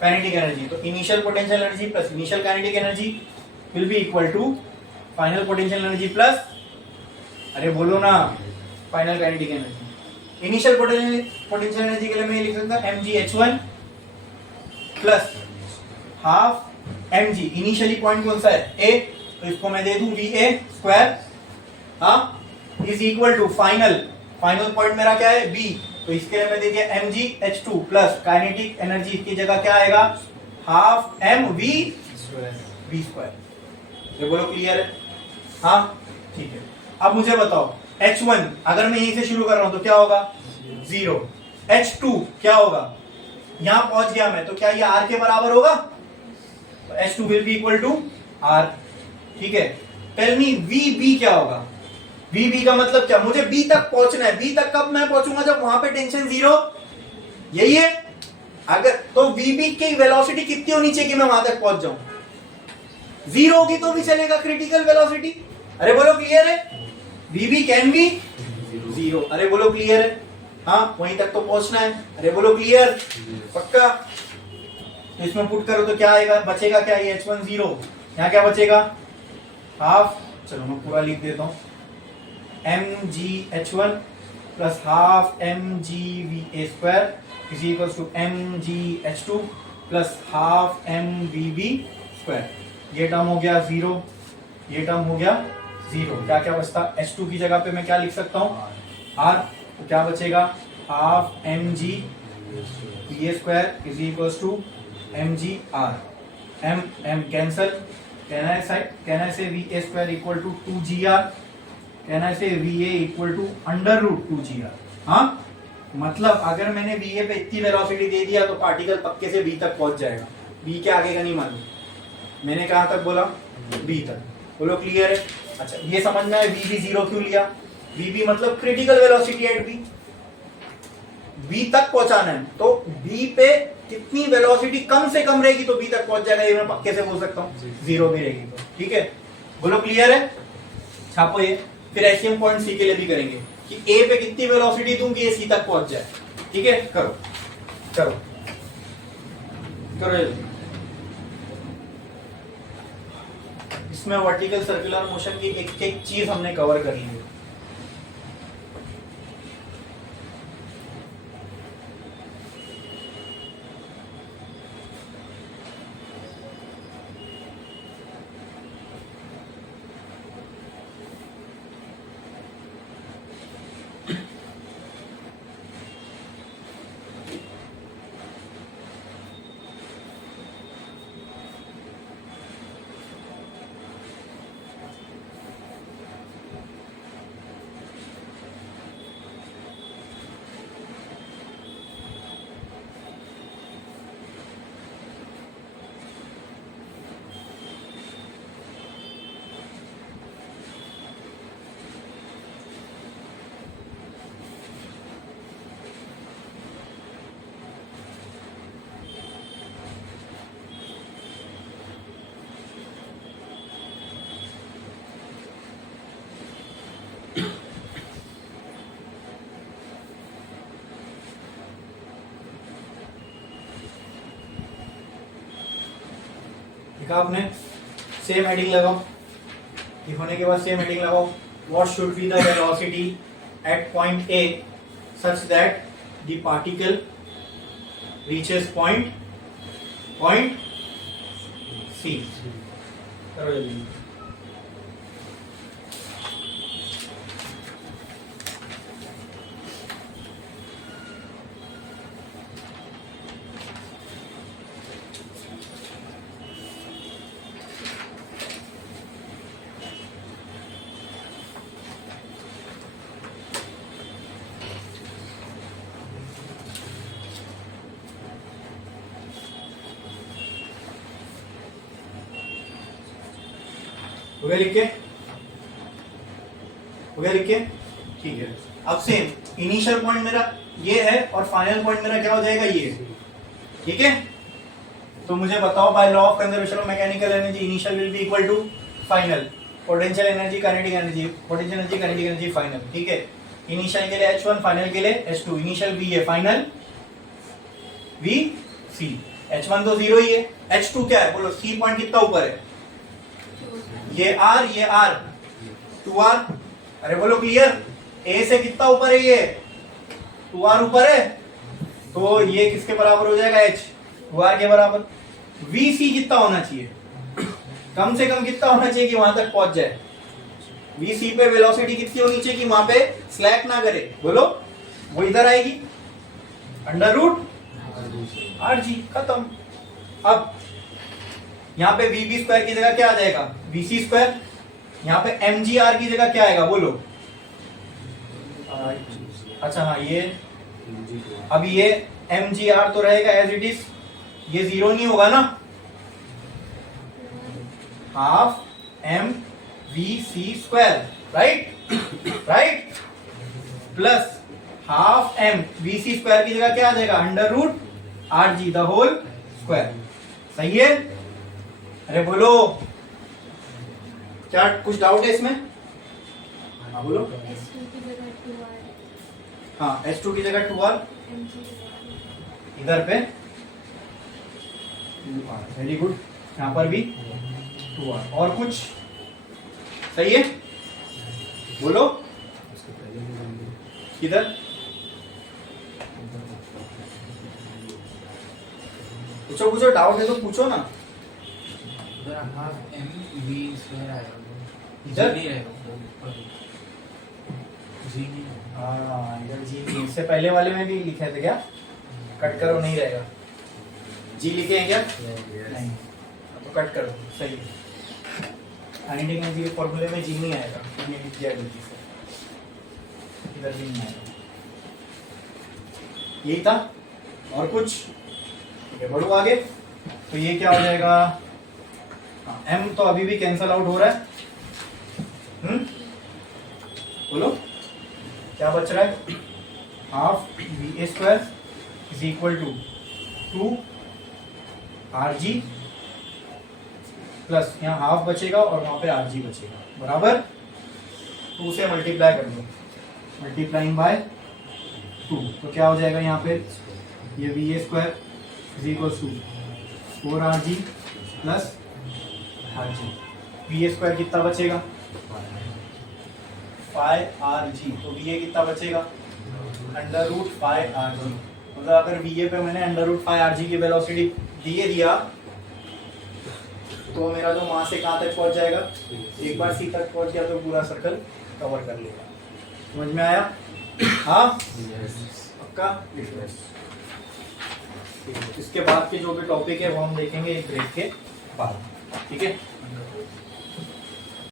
kinetic energy. तो initial potential energy plus initial kinetic energy will be equal to final potential energy plus, अरे बोलो ना, final kinetic energy. Initial potential energy के लिए मैं लिख सकता हूं mgh1 plus half mg, initially point कौन सा है? ए, तो इसको मैं दे दूं va स्क्वायर, हाँ, is equal to final point मेरा क्या है? b, तो इसके लिए मैं दे दिया mgh2 प्लस काइनेटिक एनर्जी की जगह क्या आएगा? Half mv square. ये बोलो क्लियर है? हाँ ठीक है। अब मुझे बताओ h1 अगर मैं यहीं से शुरू कर रहा हूं तो क्या होगा? 0। h2 क्या होगा? यहां पहुंच गया मैं, तो क्या ये r के बराबर होगा? तो h2 will be equal to r, ठीक है। टेल मी vb क्या होगा? vb का मतलब क्या? मुझे b तक पहुंचना है। b तक कब मैं पहुंचूंगा? जब वहां पे टेंशन 0, यही है। अगर तो vb की वेलोसिटी कितनी होनी चाहिए कि मैं वहां तक पहुंच जाऊं? 0 होगी तो भी चलेगा, क्रिटिकल वेलोसिटी। अरे बोलो क्लियर है? vb can be 0। अरे बोलो क्लियर है? हाँ, वहीं तक तो पहुंचना है। अरे बोलो क्लियर? पक्का? तो इसमें पुट करो तो क्या आएगा? बचेगा क्या? ये h1 0, यहाँ क्या बचेगा? हाफ, चलो मैं पूरा लिख देता हूं, mgh1 plus half mgva square is equals to mgh2 plus half mvb square. ये टर्म हो गया 0, ये टर्म हो गया 0। क्या क्या बचता? h2 की जगह पे मैं क्या लिख सकता हूं? r, तो क्या बचेगा? Half mgva square is equals to mgr, m cancel, can I say va square equal to 2gr, can I say va equal to under root 2gr। हाँ, मतलब अगर मैंने va पे इतनी वेलोसिटी दे दिया तो पार्टिकल पक्के से b तक पहुंच जाएगा। b के आगे का नहीं मालूम, मैंने कहां तक बोला? b तक। बोलो क्लियर है? अच्छा, ये समझना है vb 0 क्यों लिया? vb मतलब क्रिटिकल वेलोसिटी एट b तक पहुंचाना है, तो b पे कितनी वेलोसिटी कम से कम रहेगी तो b तक पहुंच जाएगा, ये मैं पक्के से बोल सकता हूँ। 0 भी रहेगी तो, ठीक है। बोलो क्लियर है? छापो ये। फिर ऐसे हम पॉइंट सी के लिए भी करेंगे कि a पे कितनी वेलोसिटी दूंगी ये c तक पहुंच जाए, ठीक है। करो करो करो। इसमें वर्टिकल सर्कुलर मोशन की एक एक चीज हमने कवर कर ली है। देखा आपने, सेम हेडिंग लगाओ, ये होने के बाद सेम हेडिंग लगाओ, what should be the velocity at point A such that the particle reaches point C. करो जल्दी। हो गया लिख के? हो गया लिख के? ठीक है। अब सेम इनिशियल पॉइंट मेरा ये है और फाइनल पॉइंट मेरा क्या हो जाएगा ये, ठीक है। तो मुझे बताओ by law of conservation of mechanical energy initial will be equal to final, potential energy kinetic energy, potential energy kinetic energy final, ठीक है। इनिशियल के लिए H1, फाइनल के लिए H2, इनिशियल V है, फाइनल VC। H1 तो 0 ही है, H2 क्या है बोलो, C पॉइंट कितना ऊपर है, ये R 2R, अरे बोलो क्लियर, A से कितना ऊपर है ये 2R ऊपर है, तो ये किसके बराबर हो जाएगा H, 2R के बराबर। VC कितना होना चाहिए, कम से कम कितना होना चाहिए कि वहां तक पहुंच जाए, VC पे वेलोसिटी कितनी होनी चाहिए कि वहां पे स्लैक ना करे, बोलो वो इधर आएगी अंडर रूट RG, खत्म। अब यहाँ पे VB स्क्वायर की जगह क्या आ जाएगा VC स्क्वायर, यहाँ पे MGR की जगह क्या आएगा बोलो, अच्छा हाँ ये, अब ये MGR तो रहेगा एज इट इज, ये 0 नहीं होगा ना, half MVC square, right plus half MVC square की जगह क्या आ जाएगा under root RG the whole square, सही है। अरे बोलो क्या कुछ डाउट है इसमें, हाँ बोलो। हाँ H2 की जगह 2R, इधर पे 2R, वेरी गुड, यहाँ पर भी 2R, और कुछ सही है बोलो, किधर पूछो डाउट है तो पूछो ना, इधर इधर जी नहीं, इससे पहले वाले में भी लिखे थे क्या, कट करो नहीं रहेगा, जी लिखे हैं क्या, नहीं तो कट करो, सही है। काइनेटिक एनर्जी के फॉर्मूले में जी नहीं आएगा, इधर जी नहीं आएगा, यही था, और कुछ, ठीक है बढ़ो आगे। तो ये क्या हो जाएगा, M तो अभी भी कैंसल आउट हो रहा है, बोलो क्या बच रहा है, half VA square is equal to 2RG plus यहाँ हाफ बचेगा और वहां पे RG बचेगा, बराबर 2 से मल्टीप्लाई कर दो, मल्टीप्लाइंग बाय 2, तो क्या हो जाएगा यहाँ पे, ये VA square is equal to 4RG plus RG, VA square कितना बचेगा 5RG, तो VA कितना बचेगा अंडर रूट 5RG, मतलब अगर VA पे मैंने अंडर रूट 5RG की वेलोसिटी दिया तो मेरा जो वहां से कहां तक पहुंच जाएगा, एक बार C तक पहुंच गया तो पूरा सर्कल कवर कर लेगा, समझ में आया, हाँ पक्का। इसके बाद के जो भी टॉपिक है वो हम देखेंगे एक ब्रेक के बाद, ठीक है।